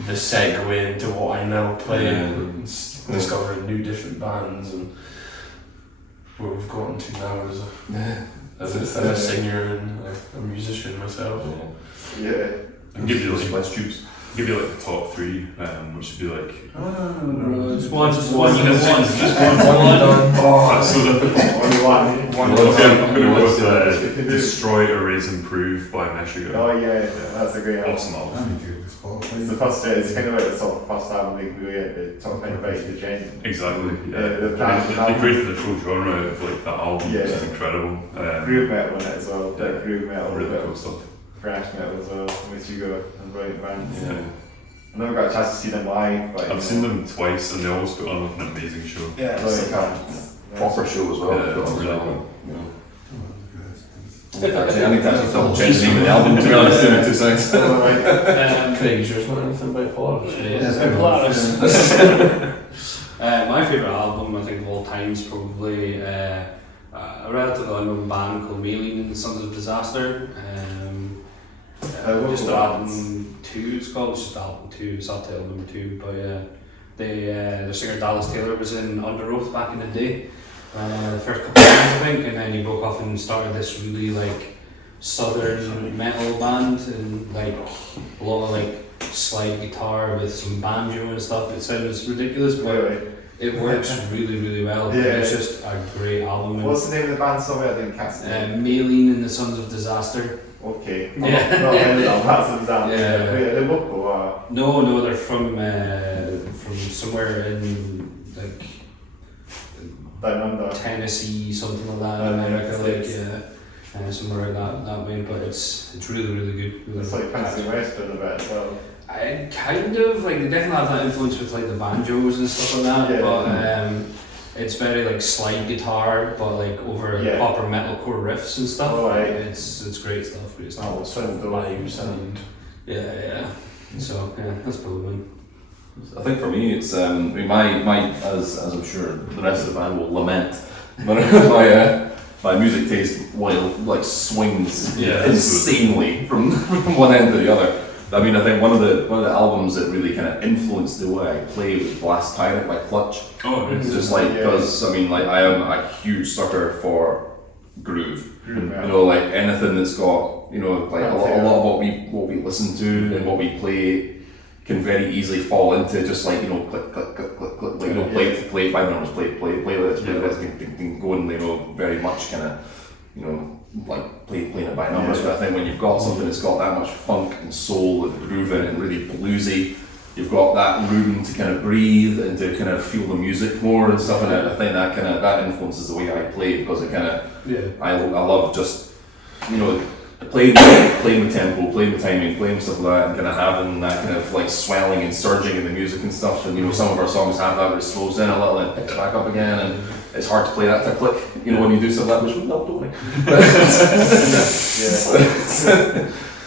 the segue into what I now play and discovering new different bands and where we've gotten to now as a singer and a musician myself. Yeah. And give you like Let's choose. Give you like the top three, which would be like. No. Just one. So difficult. Only one. I'm gonna go with Destroy, Erase, Improve by Meshuggah. Oh yeah, that's a great album. Awesome album. I'm into this spot. It's the first, it's kind of like the sort of first album they really talking about the gen. Exactly. Yeah, They created the full genre of like that album, which is incredible. Groove metal in it as well. Yeah. Like groove metal, Really cool stuff. thrash metal as well. With Hugo and brilliant bands. Yeah. I never got a chance to see them live, but I've seen them twice, and they always put on like an amazing show. Yeah, It's like a proper show as well. Yeah, Got it's on really the cool. album, you know. I need to actually double check the name of the album, to be honest, in 2 seconds. Craig, yours not anything by Polaris? My favourite album, I think, of all time is probably a relatively unknown band called Maylene and the Sons of Disaster. Just album 2, it's called. It's just album 2, it's Subtitle number 2. But their singer Dallas Taylor was in Under Oath back in the day. The first couple of years, I think, and then he broke off and started this really like southern metal band and like a lot of like slide guitar with some banjo and stuff. It sounds ridiculous, but it works really well. Yeah. It's just a great album. What's the name of the band? Sorry, I didn't catch the name. Maylene and the Sons of Disaster. Okay. Yeah. Not heard of them. That's a band. Yeah. Wait, are they local or? No, they're from somewhere in like Down under. Tennessee, something like that, in America, like somewhere like that way. But it's really good. Really It's like fancy western a bit as well. I kind of like, they definitely have that influence with like the banjos and stuff like that. Yeah. But it's very like slide guitar, but like over proper metalcore riffs and stuff. Oh, right. It's great stuff. Great stuff. Oh, sounds the live sound. Yeah. So that's probably one. I think for me, it's I mean, my as I'm sure the rest of the band will lament, my music taste like swings insanely from one end to the other. I mean, I think one of the albums that really kind of influenced the way I play was Blast Tyrant by Clutch. Oh, It's just like, because I mean, like, I am a huge sucker for groove. You know, like anything that's got, you know, like a lot of what we listen to and what we play can very easily fall into just like, you know, click, like, you know, play 5 numbers, play this, going, you know, very much kind of, you know, like playing it by numbers. But I think when you've got something that's got that much funk and soul and groove in it and really bluesy, you've got that room to kind of breathe and to kind of feel the music more and stuff in it. I think that influences the way I play, because it kind of, I love just, you know, playing with tempo, playing with timing, playing with stuff like that, and kind of having that kind of like swelling and surging in the music and stuff. And you know, some of our songs have that, but it slows down a little and picks back up again, and it's hard to play that to click, you know, when you do something like that, which don't worry.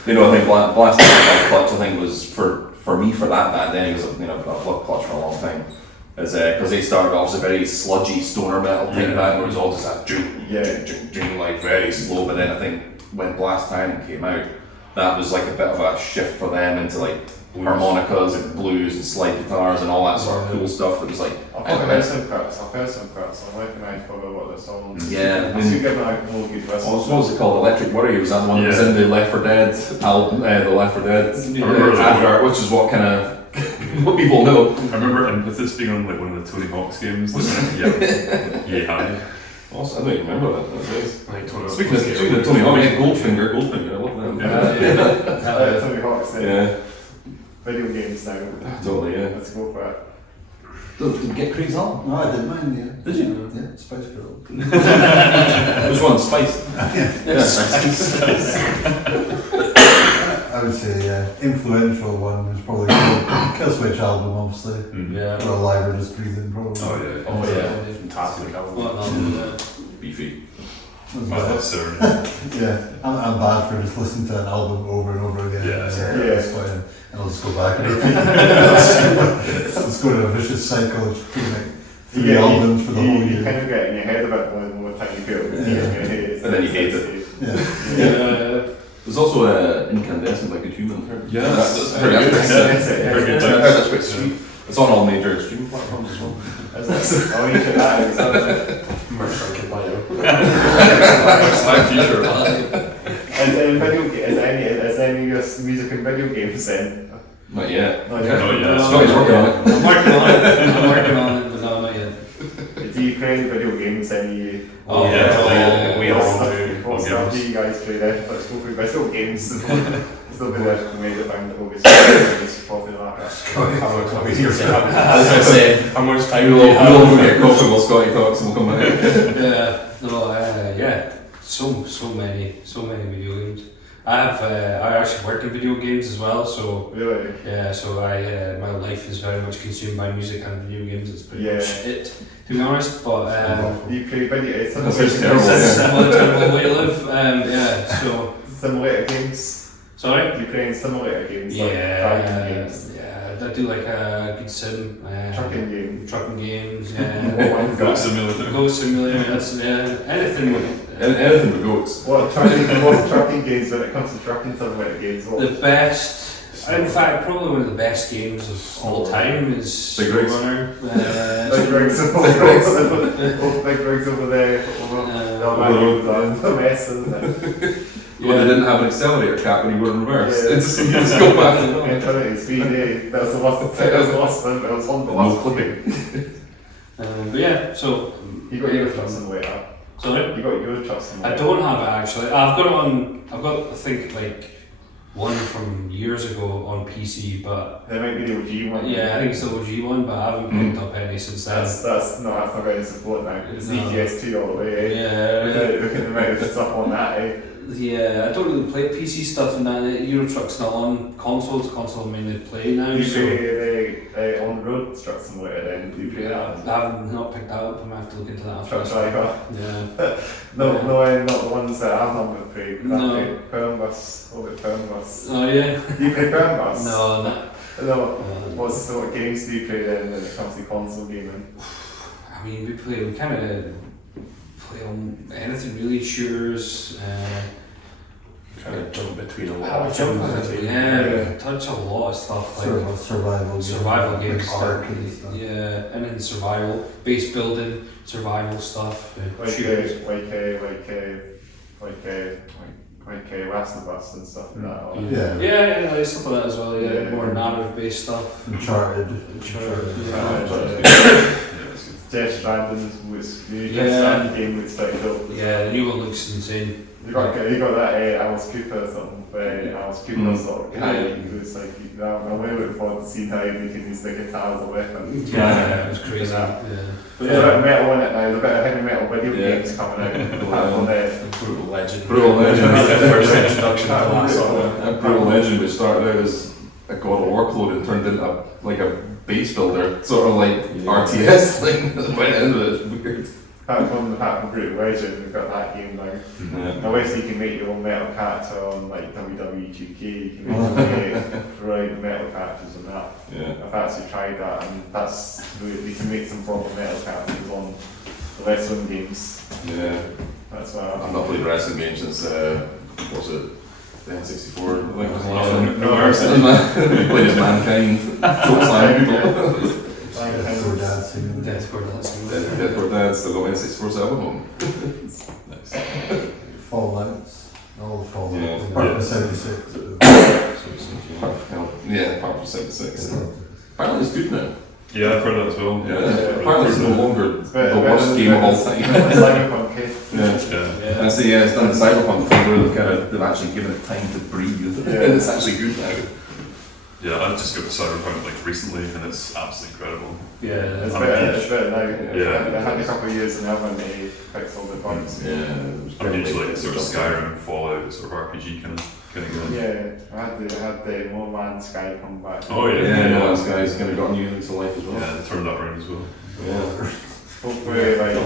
You know, I think Blast by Clutch, I think, was for me for that then, because you know, I've loved Clutch for a long time. Because they started off as a very sludgy stoner metal type band, where it was all just that like very slow. But then I think when Blast Tyrant came out, that was like a bit of a shift for them into like harmonicas and blues and slide guitars and all that sort of cool stuff. That was like, I've heard some Crust. I recognise probably what the songs. Yeah. I should give them a more good listen. What was it called? Electric Warrior. Was that the one that was in the Left 4 Dead album? The Left 4 Dead advert, which is what kind of what people know. I remember, and with this being on like one of the Tony Hawk's games, hi. Also, I don't even remember that. Like Speaking of Tony Hawk, Goldfinger, I love that. Tony Hawk's video games now. Totally, yeah. Let's go for it. Did you get Craig's album? No, I did mine, yeah. Did you? Yeah, Spice Girl. Which one? Spice? I would say influential one was probably Killswitch album, obviously. Yeah. Or Alive or Just Breathing, probably. Oh yeah. Fantastic album. What album? Beefy. Yeah, I'm bad for just listening to an album over and over again. Yeah. That's fine. I'll just go back and repeat. I'll just go to a vicious cycle of doing like 3 albums for the whole You year. kind of get in your head about one more time you feel in your head. And then you hate it. Yeah. There's also Incandescent by Goodhuman. Yeah, that's very good. very good. Yeah. That's quite sweet. It's on all major streaming platforms as well. Oh, you should that. Merch ranking bio. Slack t-shirt. Is any of your music and video games then? Not yet. Not Not yet. Scotty's working on it. I'm working on it, but no, not yet. Do you play any video games? Any? Oh, yeah, we all do. What stuff do games. you guys play then? Let's go through video games. Still been there for me to find the obvious it's probably like that. As I said, How much time do we'll you all go have? get coffee while Scotty talks and we'll come back. Yeah, so many video games. I actually work in video games as well, so Really? yeah, so I my life is very much consumed by music and video games. It's pretty much it, to be honest. But Do you play video? It's That sounds terrible. it's a terrible way to live. Yeah, so simulator games. sorry. Do you play in simulator games? Like Yeah, driving games, I do like a good sim. trucking games. Trucking games. Yeah. What one's Goat that? Simulator. Go simulator. That's anything with Anything with goats. What trucking games when it comes to trucking simulator games? the best. In fact, probably one of the best games of all time is Big Rigs. Runner. Big rigs over big rigs over there. The mess, isn't it? Well, they didn't have an accelerator cap when you were in reverse. Yeah. It's just go back to normal. Infinity speed, that was the last one. That was on the No last clipping. But yeah, so You got your truck simulator. sorry. You got your truck simulator. I don't have it actually. I've got it on. I've got I think like one from years ago on PC, but There might be the OG one. yeah, I think it's the OG one, but I haven't picked up any since then. That's not going to support now. It's No. ETS2 all the way. Eh? Yeah, Look at the amount of stuff on that. Eh? yeah. I don't really play PC stuff, and that Euro Truck's not on consoles. Console mainly play now. You So play the on road truck simulator then? Do you play I that? have not picked that up. I'm gonna have to look into that after Truck this. driver. Yeah. No, not the ones that I'm not playing. I No. play Perm Bus. All the Perm Bus. Oh yeah. Do you play Perm Bus? No, No. no. What sort of games do you play then when it comes to console gaming? I mean, we kind of play on anything really, shooters. Kind of jump between a lot How of jump things. on it, yeah, touch a lot of stuff like Survival games. art, Arcade stuff. yeah, and then survival, base building, survival stuff, shooters. Like Last of Us and stuff like that. Or- Yeah. Yeah, like stuff like that as well. Yeah, Yeah. more narrative based stuff. Uncharted. Death Stranding was Yeah. game looks pretty dope. Yeah, the new one looks insane. You got that Alice Cooper something, Alice Cooper sort of guy who was like, I'm really looking forward to seeing how they can use the guitar as a weapon. Yeah, it was crazy. Yeah. Yeah. There's a bit of metal in it now, there's a bit of heavy metal video Yeah. games coming out. On there. Brutal Legend. Brutal Legend. The first introduction to that song. That Brutal Legend, which started out as a God of War clone and turned into like a base builder, sort of like RTS thing. By the end of it, it's weird. Apart from Brutal Legend, we've got that game now. Yeah. I wish you can make your own metal character on like WWE 2K, you can make right metal characters on that. Yeah. I've actually tried that and we can make some proper metal characters on the wrestling games. Yeah. That's why I've not played wrestling games since, what was it? The N64, I think. No Mercy. We played as Mankind, choke slam people. Deathcore dancing. Deathcore dancing. Deathcore Dad still got N64 7 home. Fallouts. All the Fallouts. Yeah. Apart from 76. Yeah, apart from 76. Apparently it's good now. Yeah, I've heard that as well. Yeah. Apparently it's no longer It's the better worst game of all time. Cyberpunk, eh? Yeah. Yeah. And so yeah, it's done the Cyberpunk thing where they've actually given it time to breathe. Yeah. And it's actually good now. Yeah, I just got to Cyberpunk like recently and it's absolutely incredible. Yeah, It's I'm better, huge. it's better now. Yeah. I had a couple of years and now when they fixed all the bugs. Yeah. I'm usually like sort of Skyrim, Fallout, sort of RPG kind of guy. Yeah, I had the No Man's Sky come back. Oh, yeah. Yeah, no, this guy's kind of got a new lease of life as well. Yeah, they turned that around as well. Yeah. Hopefully, like,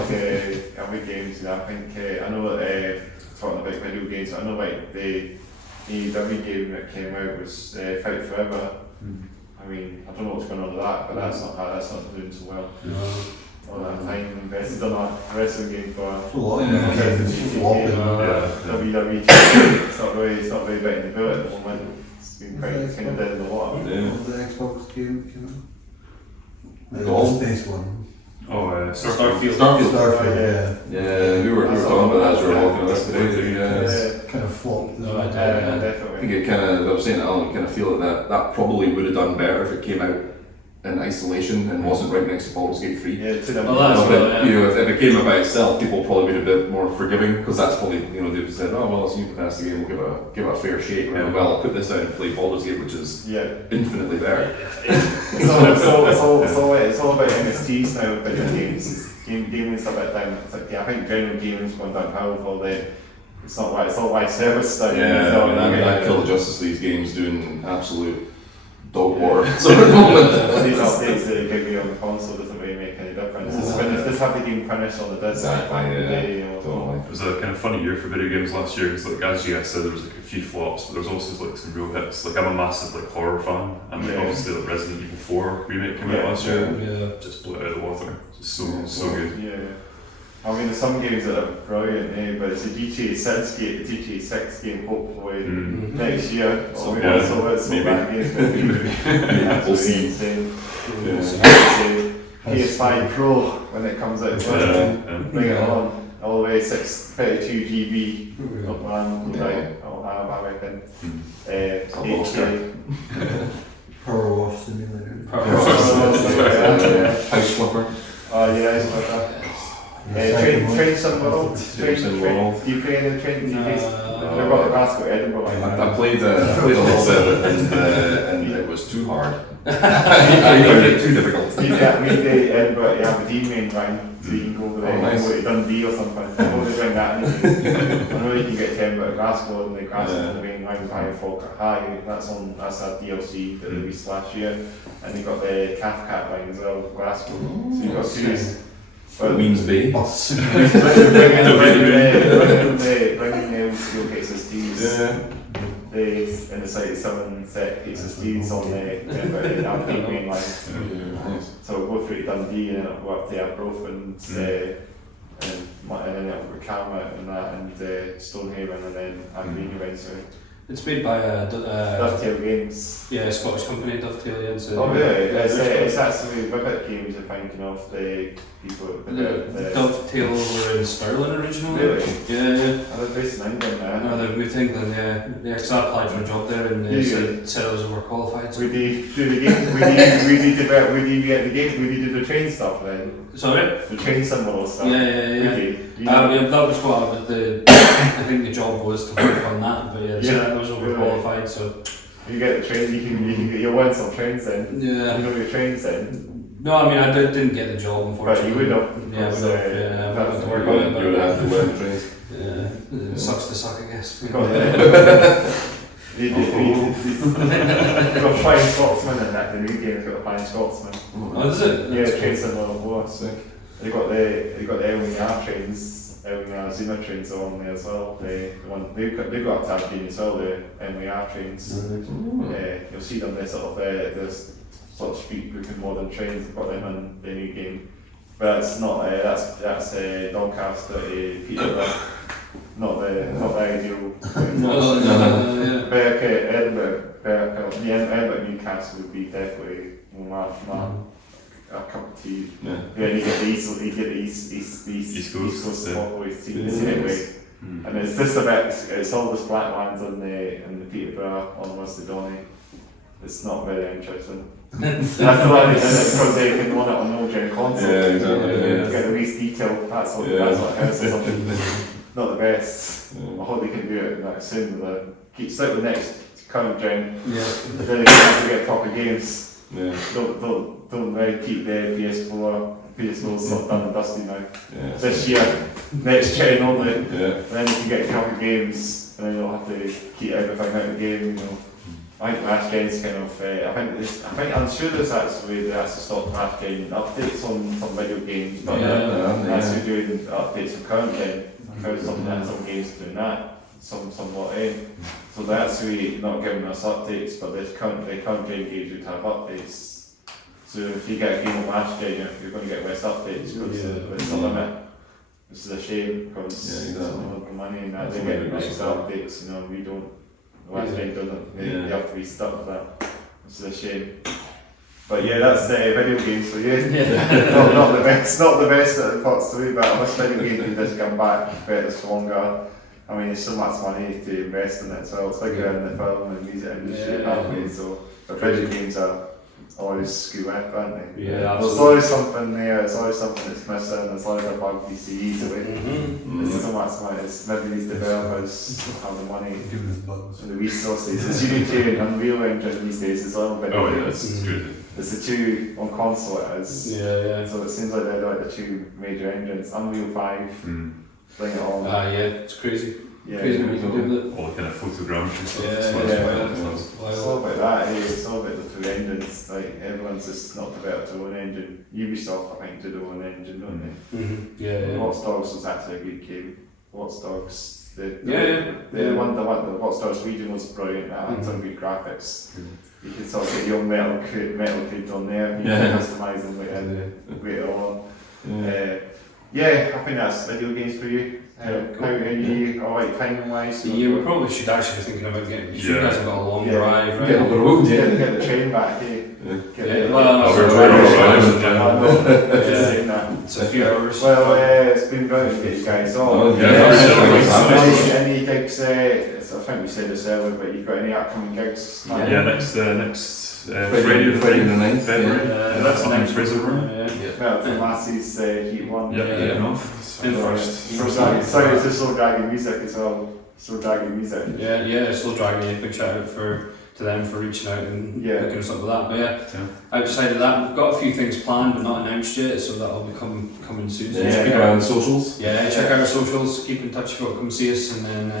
every games, I think, I know that, talking about video games, I know like they AEW game that came out was Fight Forever. I mean, I don't know what's going on with that, but that's not doing so well. All that time invested on a wrestling game for A lot of them are flopping. WWE. It's not really biting the bullet at the moment. It's been kind of dead in the water. What was the Xbox game that came out? Golf? The space one. Oh, Starfield. Starfield, Yeah, we were talking about that as we were walking us today. yeah. Kind of flopped. No, I did. I Definitely. think it kind of, I was saying to Alan, I kind of feel that probably would have done better if it came out in isolation and wasn't right next to Baldur's Gate 3. Yeah, to them. Well, that's You know, right, if, you know, if it came out by itself, people probably would have been more forgiving because that's probably, you know, they've said, oh well, it's a new Bethesda game, we'll give it a fair shake. Yeah. Well, I'll put this out and play Baldur's Gate, which is infinitely better. It's all about NFTs now with video games. Gaming's a bit down. It's like, I think general gaming's gone downhill with all the. It's not live service stuff. Yeah, I mean, that Kill the Justice League game's doing absolute dog water. So at the moment, these updates that they give you on the console doesn't really make any difference. Just have the game finished on the disc. Totally. It was a kind of funny year for video games last year because, like, as you guys said, there was like a few flops, but there was also like some real hits. Like, I'm a massive like horror fan, and like, obviously like Resident Evil 4 remake came out last year. Just blew it out of the water. Just so good. Yeah. I mean, there's some games that are brilliant, but it's a GTA 6 game, hopefully next year. So, maybe. That game's going to be absolutely insane. PS5 Pro when it comes out, bring it on. All the way 32 GB of RAM, I'll have, I reckon. 8K. Power wash simulator. House flipper. Oh yeah, it's like that. Train some world. You play in the train? I've got the Glasgow Edinburgh line. I played a little bit and it was too hard. I found it too difficult. Yeah, we did Edinburgh, Aberdeen main line, so you can go over there, go to Dundee or something. Go to doing that. I know you can get 10 but Glasgow and the Glasgow the main line by Falkirk High. That's a DLC that they released last year, and they got the Cathcart line as well, Glasgow. So you got two. Queen's Bay. Bringing them steel HSDs. In the 37 set HSDs on the Aberdeen main line. So we'll go through to Dundee and it'll go up to Arbroath and then it'll go Calmar and that and Stonehaven and then Aberdeen eventually. It's made by Dovetail Games. Yeah, a Scottish company, Dovetail, yeah. So oh really? It's actually Vivid Games are thinking of the people the Dovetail were in Stirling originally. Really? Yeah. They're based in England now. No, they're moved to England, yeah. Yeah, because I applied for a job there and they said I was overqualified. So. We did the game, we did get the game, we did the train stuff then. Sorry? The train symbol stuff. Yeah. That was what I think the job was to work on that, but I was overqualified, so. You get the train, you'll win some trains then. Yeah. You know your trains then. No, I mean, I didn't get the job, unfortunately. But you would have. Yeah, I would have to work on it. You would have to learn the trains. Yeah, it sucks to suck, I guess. You got Flying Scotsman in that, the new game's got the Flying Scotsman. Oh, is it? Yeah, train symbol of sick. They got the LNR trains, LNR Zima trains on there as well. They've got up to Aberdeen as well, the LNR trains. You'll see them there sort of street booking modern trains. They've got them in the new game. But it's not that's Doncaster to Peterborough. Not the ideal. Edinburgh Newcastle would be definitely my a cup of tea. Yeah, you get the East Coast always team anyway. And it's just it's all this black lands on the Peterborough on Westadoni. It's not very interesting. That's the one they did it because they can run it on no gen console. Yeah, exactly. To get the least detail, that's what hurts or something. Not the best. I hope they can do it like soon. Keep stick with the next current gen. Then they can get proper games. Don't really keep the PS4's sort of done and dusty now. This year, next gen only. Then you can get a couple of games, and then you'll have to keep everything out of the game. You know. I think last gen's kind of. I'm sure there's actually stopped last gen updates on some video games, but actually doing updates on current gen. I've heard some games doing that, somewhat. So that's really not giving us updates, but the current game gauge would have updates. So if you get a game of last gen, you're going to get less updates because there's a limit. This is a shame because the money and that they get extra updates, you know, we don't. The last gen doesn't. They have to be stuck with that. This is a shame. But yeah, that's video games for you. not the best that the pot's to be, but I wish video games could just come back better stronger. I mean, there's so much money to invest in it, so it's bigger in the film and music industry that way. So, but video games are always screw up, aren't they? Yeah, there's always something there. There's always something that's missing. There's always a bug PCs away. There's so much money. It's maybe these developers have the money and the resources. It's Unity and Unreal Engine these days as well. But it's good. It's the two on console. It is. So it seems like they're like the two major engines. Unreal 5. Bring it on. It's crazy. Crazy what you can do with it. All the kind of photogrammetry stuff. It's all about that, it's all about the two engines. Like everyone's just not developed their own engine. Ubisoft, I think, do their own engine, don't they? Watch Dogs was actually a good game. Watch Dogs, the Watch Dogs region was brilliant. That had some good graphics. You can sort of get your metal code on there. You can customise them later on. I think that's video games for you. How are you alright timing wise? Yeah, we probably should actually be thinking about getting. You guys have got a long drive, right? Get on the road, get the train back. It's a few hours. Well, it's been brilliant to get you guys on. Any gigs? I think we said this earlier, but you've got any upcoming gigs? Next Friday the 9th February. That's on the Fraser Room. Well, the Massey's Heat 1. Sorry, it's just Slow Dragon Music as well. Slow Dragon Music. Slow Dragon. Big shout out to them for reaching out and looking us up with that. But outside of that, we've got a few things planned but not announced yet, so that'll be coming soon. So check out our socials. Check out our socials. Keep in touch if you want to come see us, and then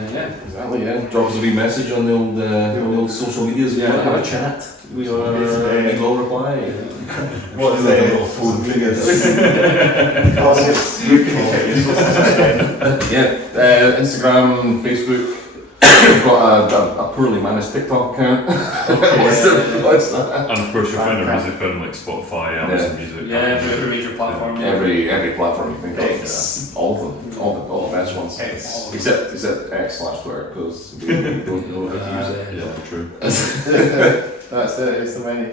exactly. Drop us a wee message on the old social medias. Have a chat. We will reply. What is it? Phone figures. Instagram, Facebook. We've got a poorly managed TikTok account. What's that? And of course you'll find our music on like Spotify, Amazon Music. Every major platform. Every platform you think of. All of them. All the best ones. Except X/Twitter, because we don't know how to use it. True. That's it, there's so many.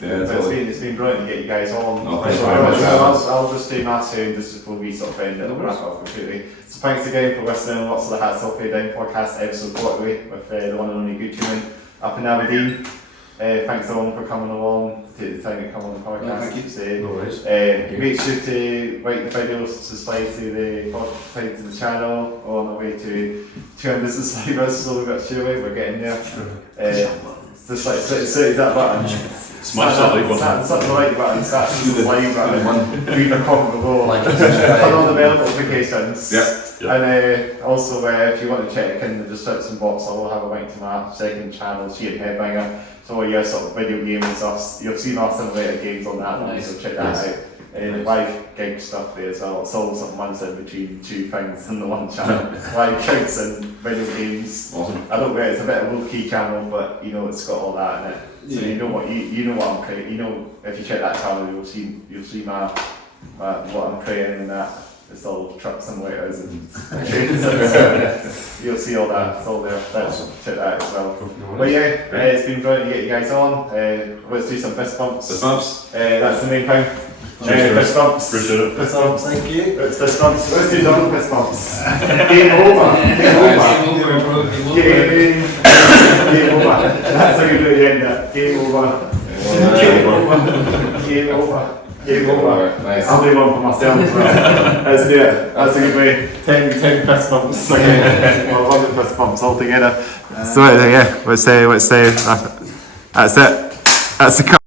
It's been brilliant to get you guys on. I'll just do my sound just before we sort of end it and wrap up completely. So thanks again for listening. Lots of the Hats Off Down podcast, episode 40 with the one and only Goodhuman up in Aberdeen. Thanks everyone for coming along, to take the time to come on the podcast. Make sure to like the videos, subscribe to the channel. We're on the way to 200 subscribers, so we've got Shirley, we're getting there. Just like hit that button. Smash that like button. Smash the like button, smash the subscribe button, leave a comment below, turn on the bell notifications. And also if you want to check in the description box, I will have a link to my second channel, Sheet Headbanger. So all your sort of video game and stuff, you'll see my simulated games on that, so check that out. Live gig stuff there as well. It's all sort of months in between two things in the one channel. Live gigs and video games. Awesome. I don't know, it's a bit of a low-key channel, but you know it's got all that in it. So you know what I'm creating. You know, if you check that channel, you'll see my what I'm creating and that. It's all truck simulators and you'll see all that. It's all there. Check that out as well. But it's been brilliant to get you guys on. Let's do some fist bumps. That's the main thing. Fist bumps. Appreciate it. Fist bumps. Thank you. It's fist bumps. Let's do double fist bumps. Game over. Game over. That's how you do it at the end. Game over. Game over. Game over. Nice. I'll do one for myself as well. Let's do it. That's a good way. 10 fist bumps. Well, 11 fist bumps all together. So let's say that's it. That's the cut.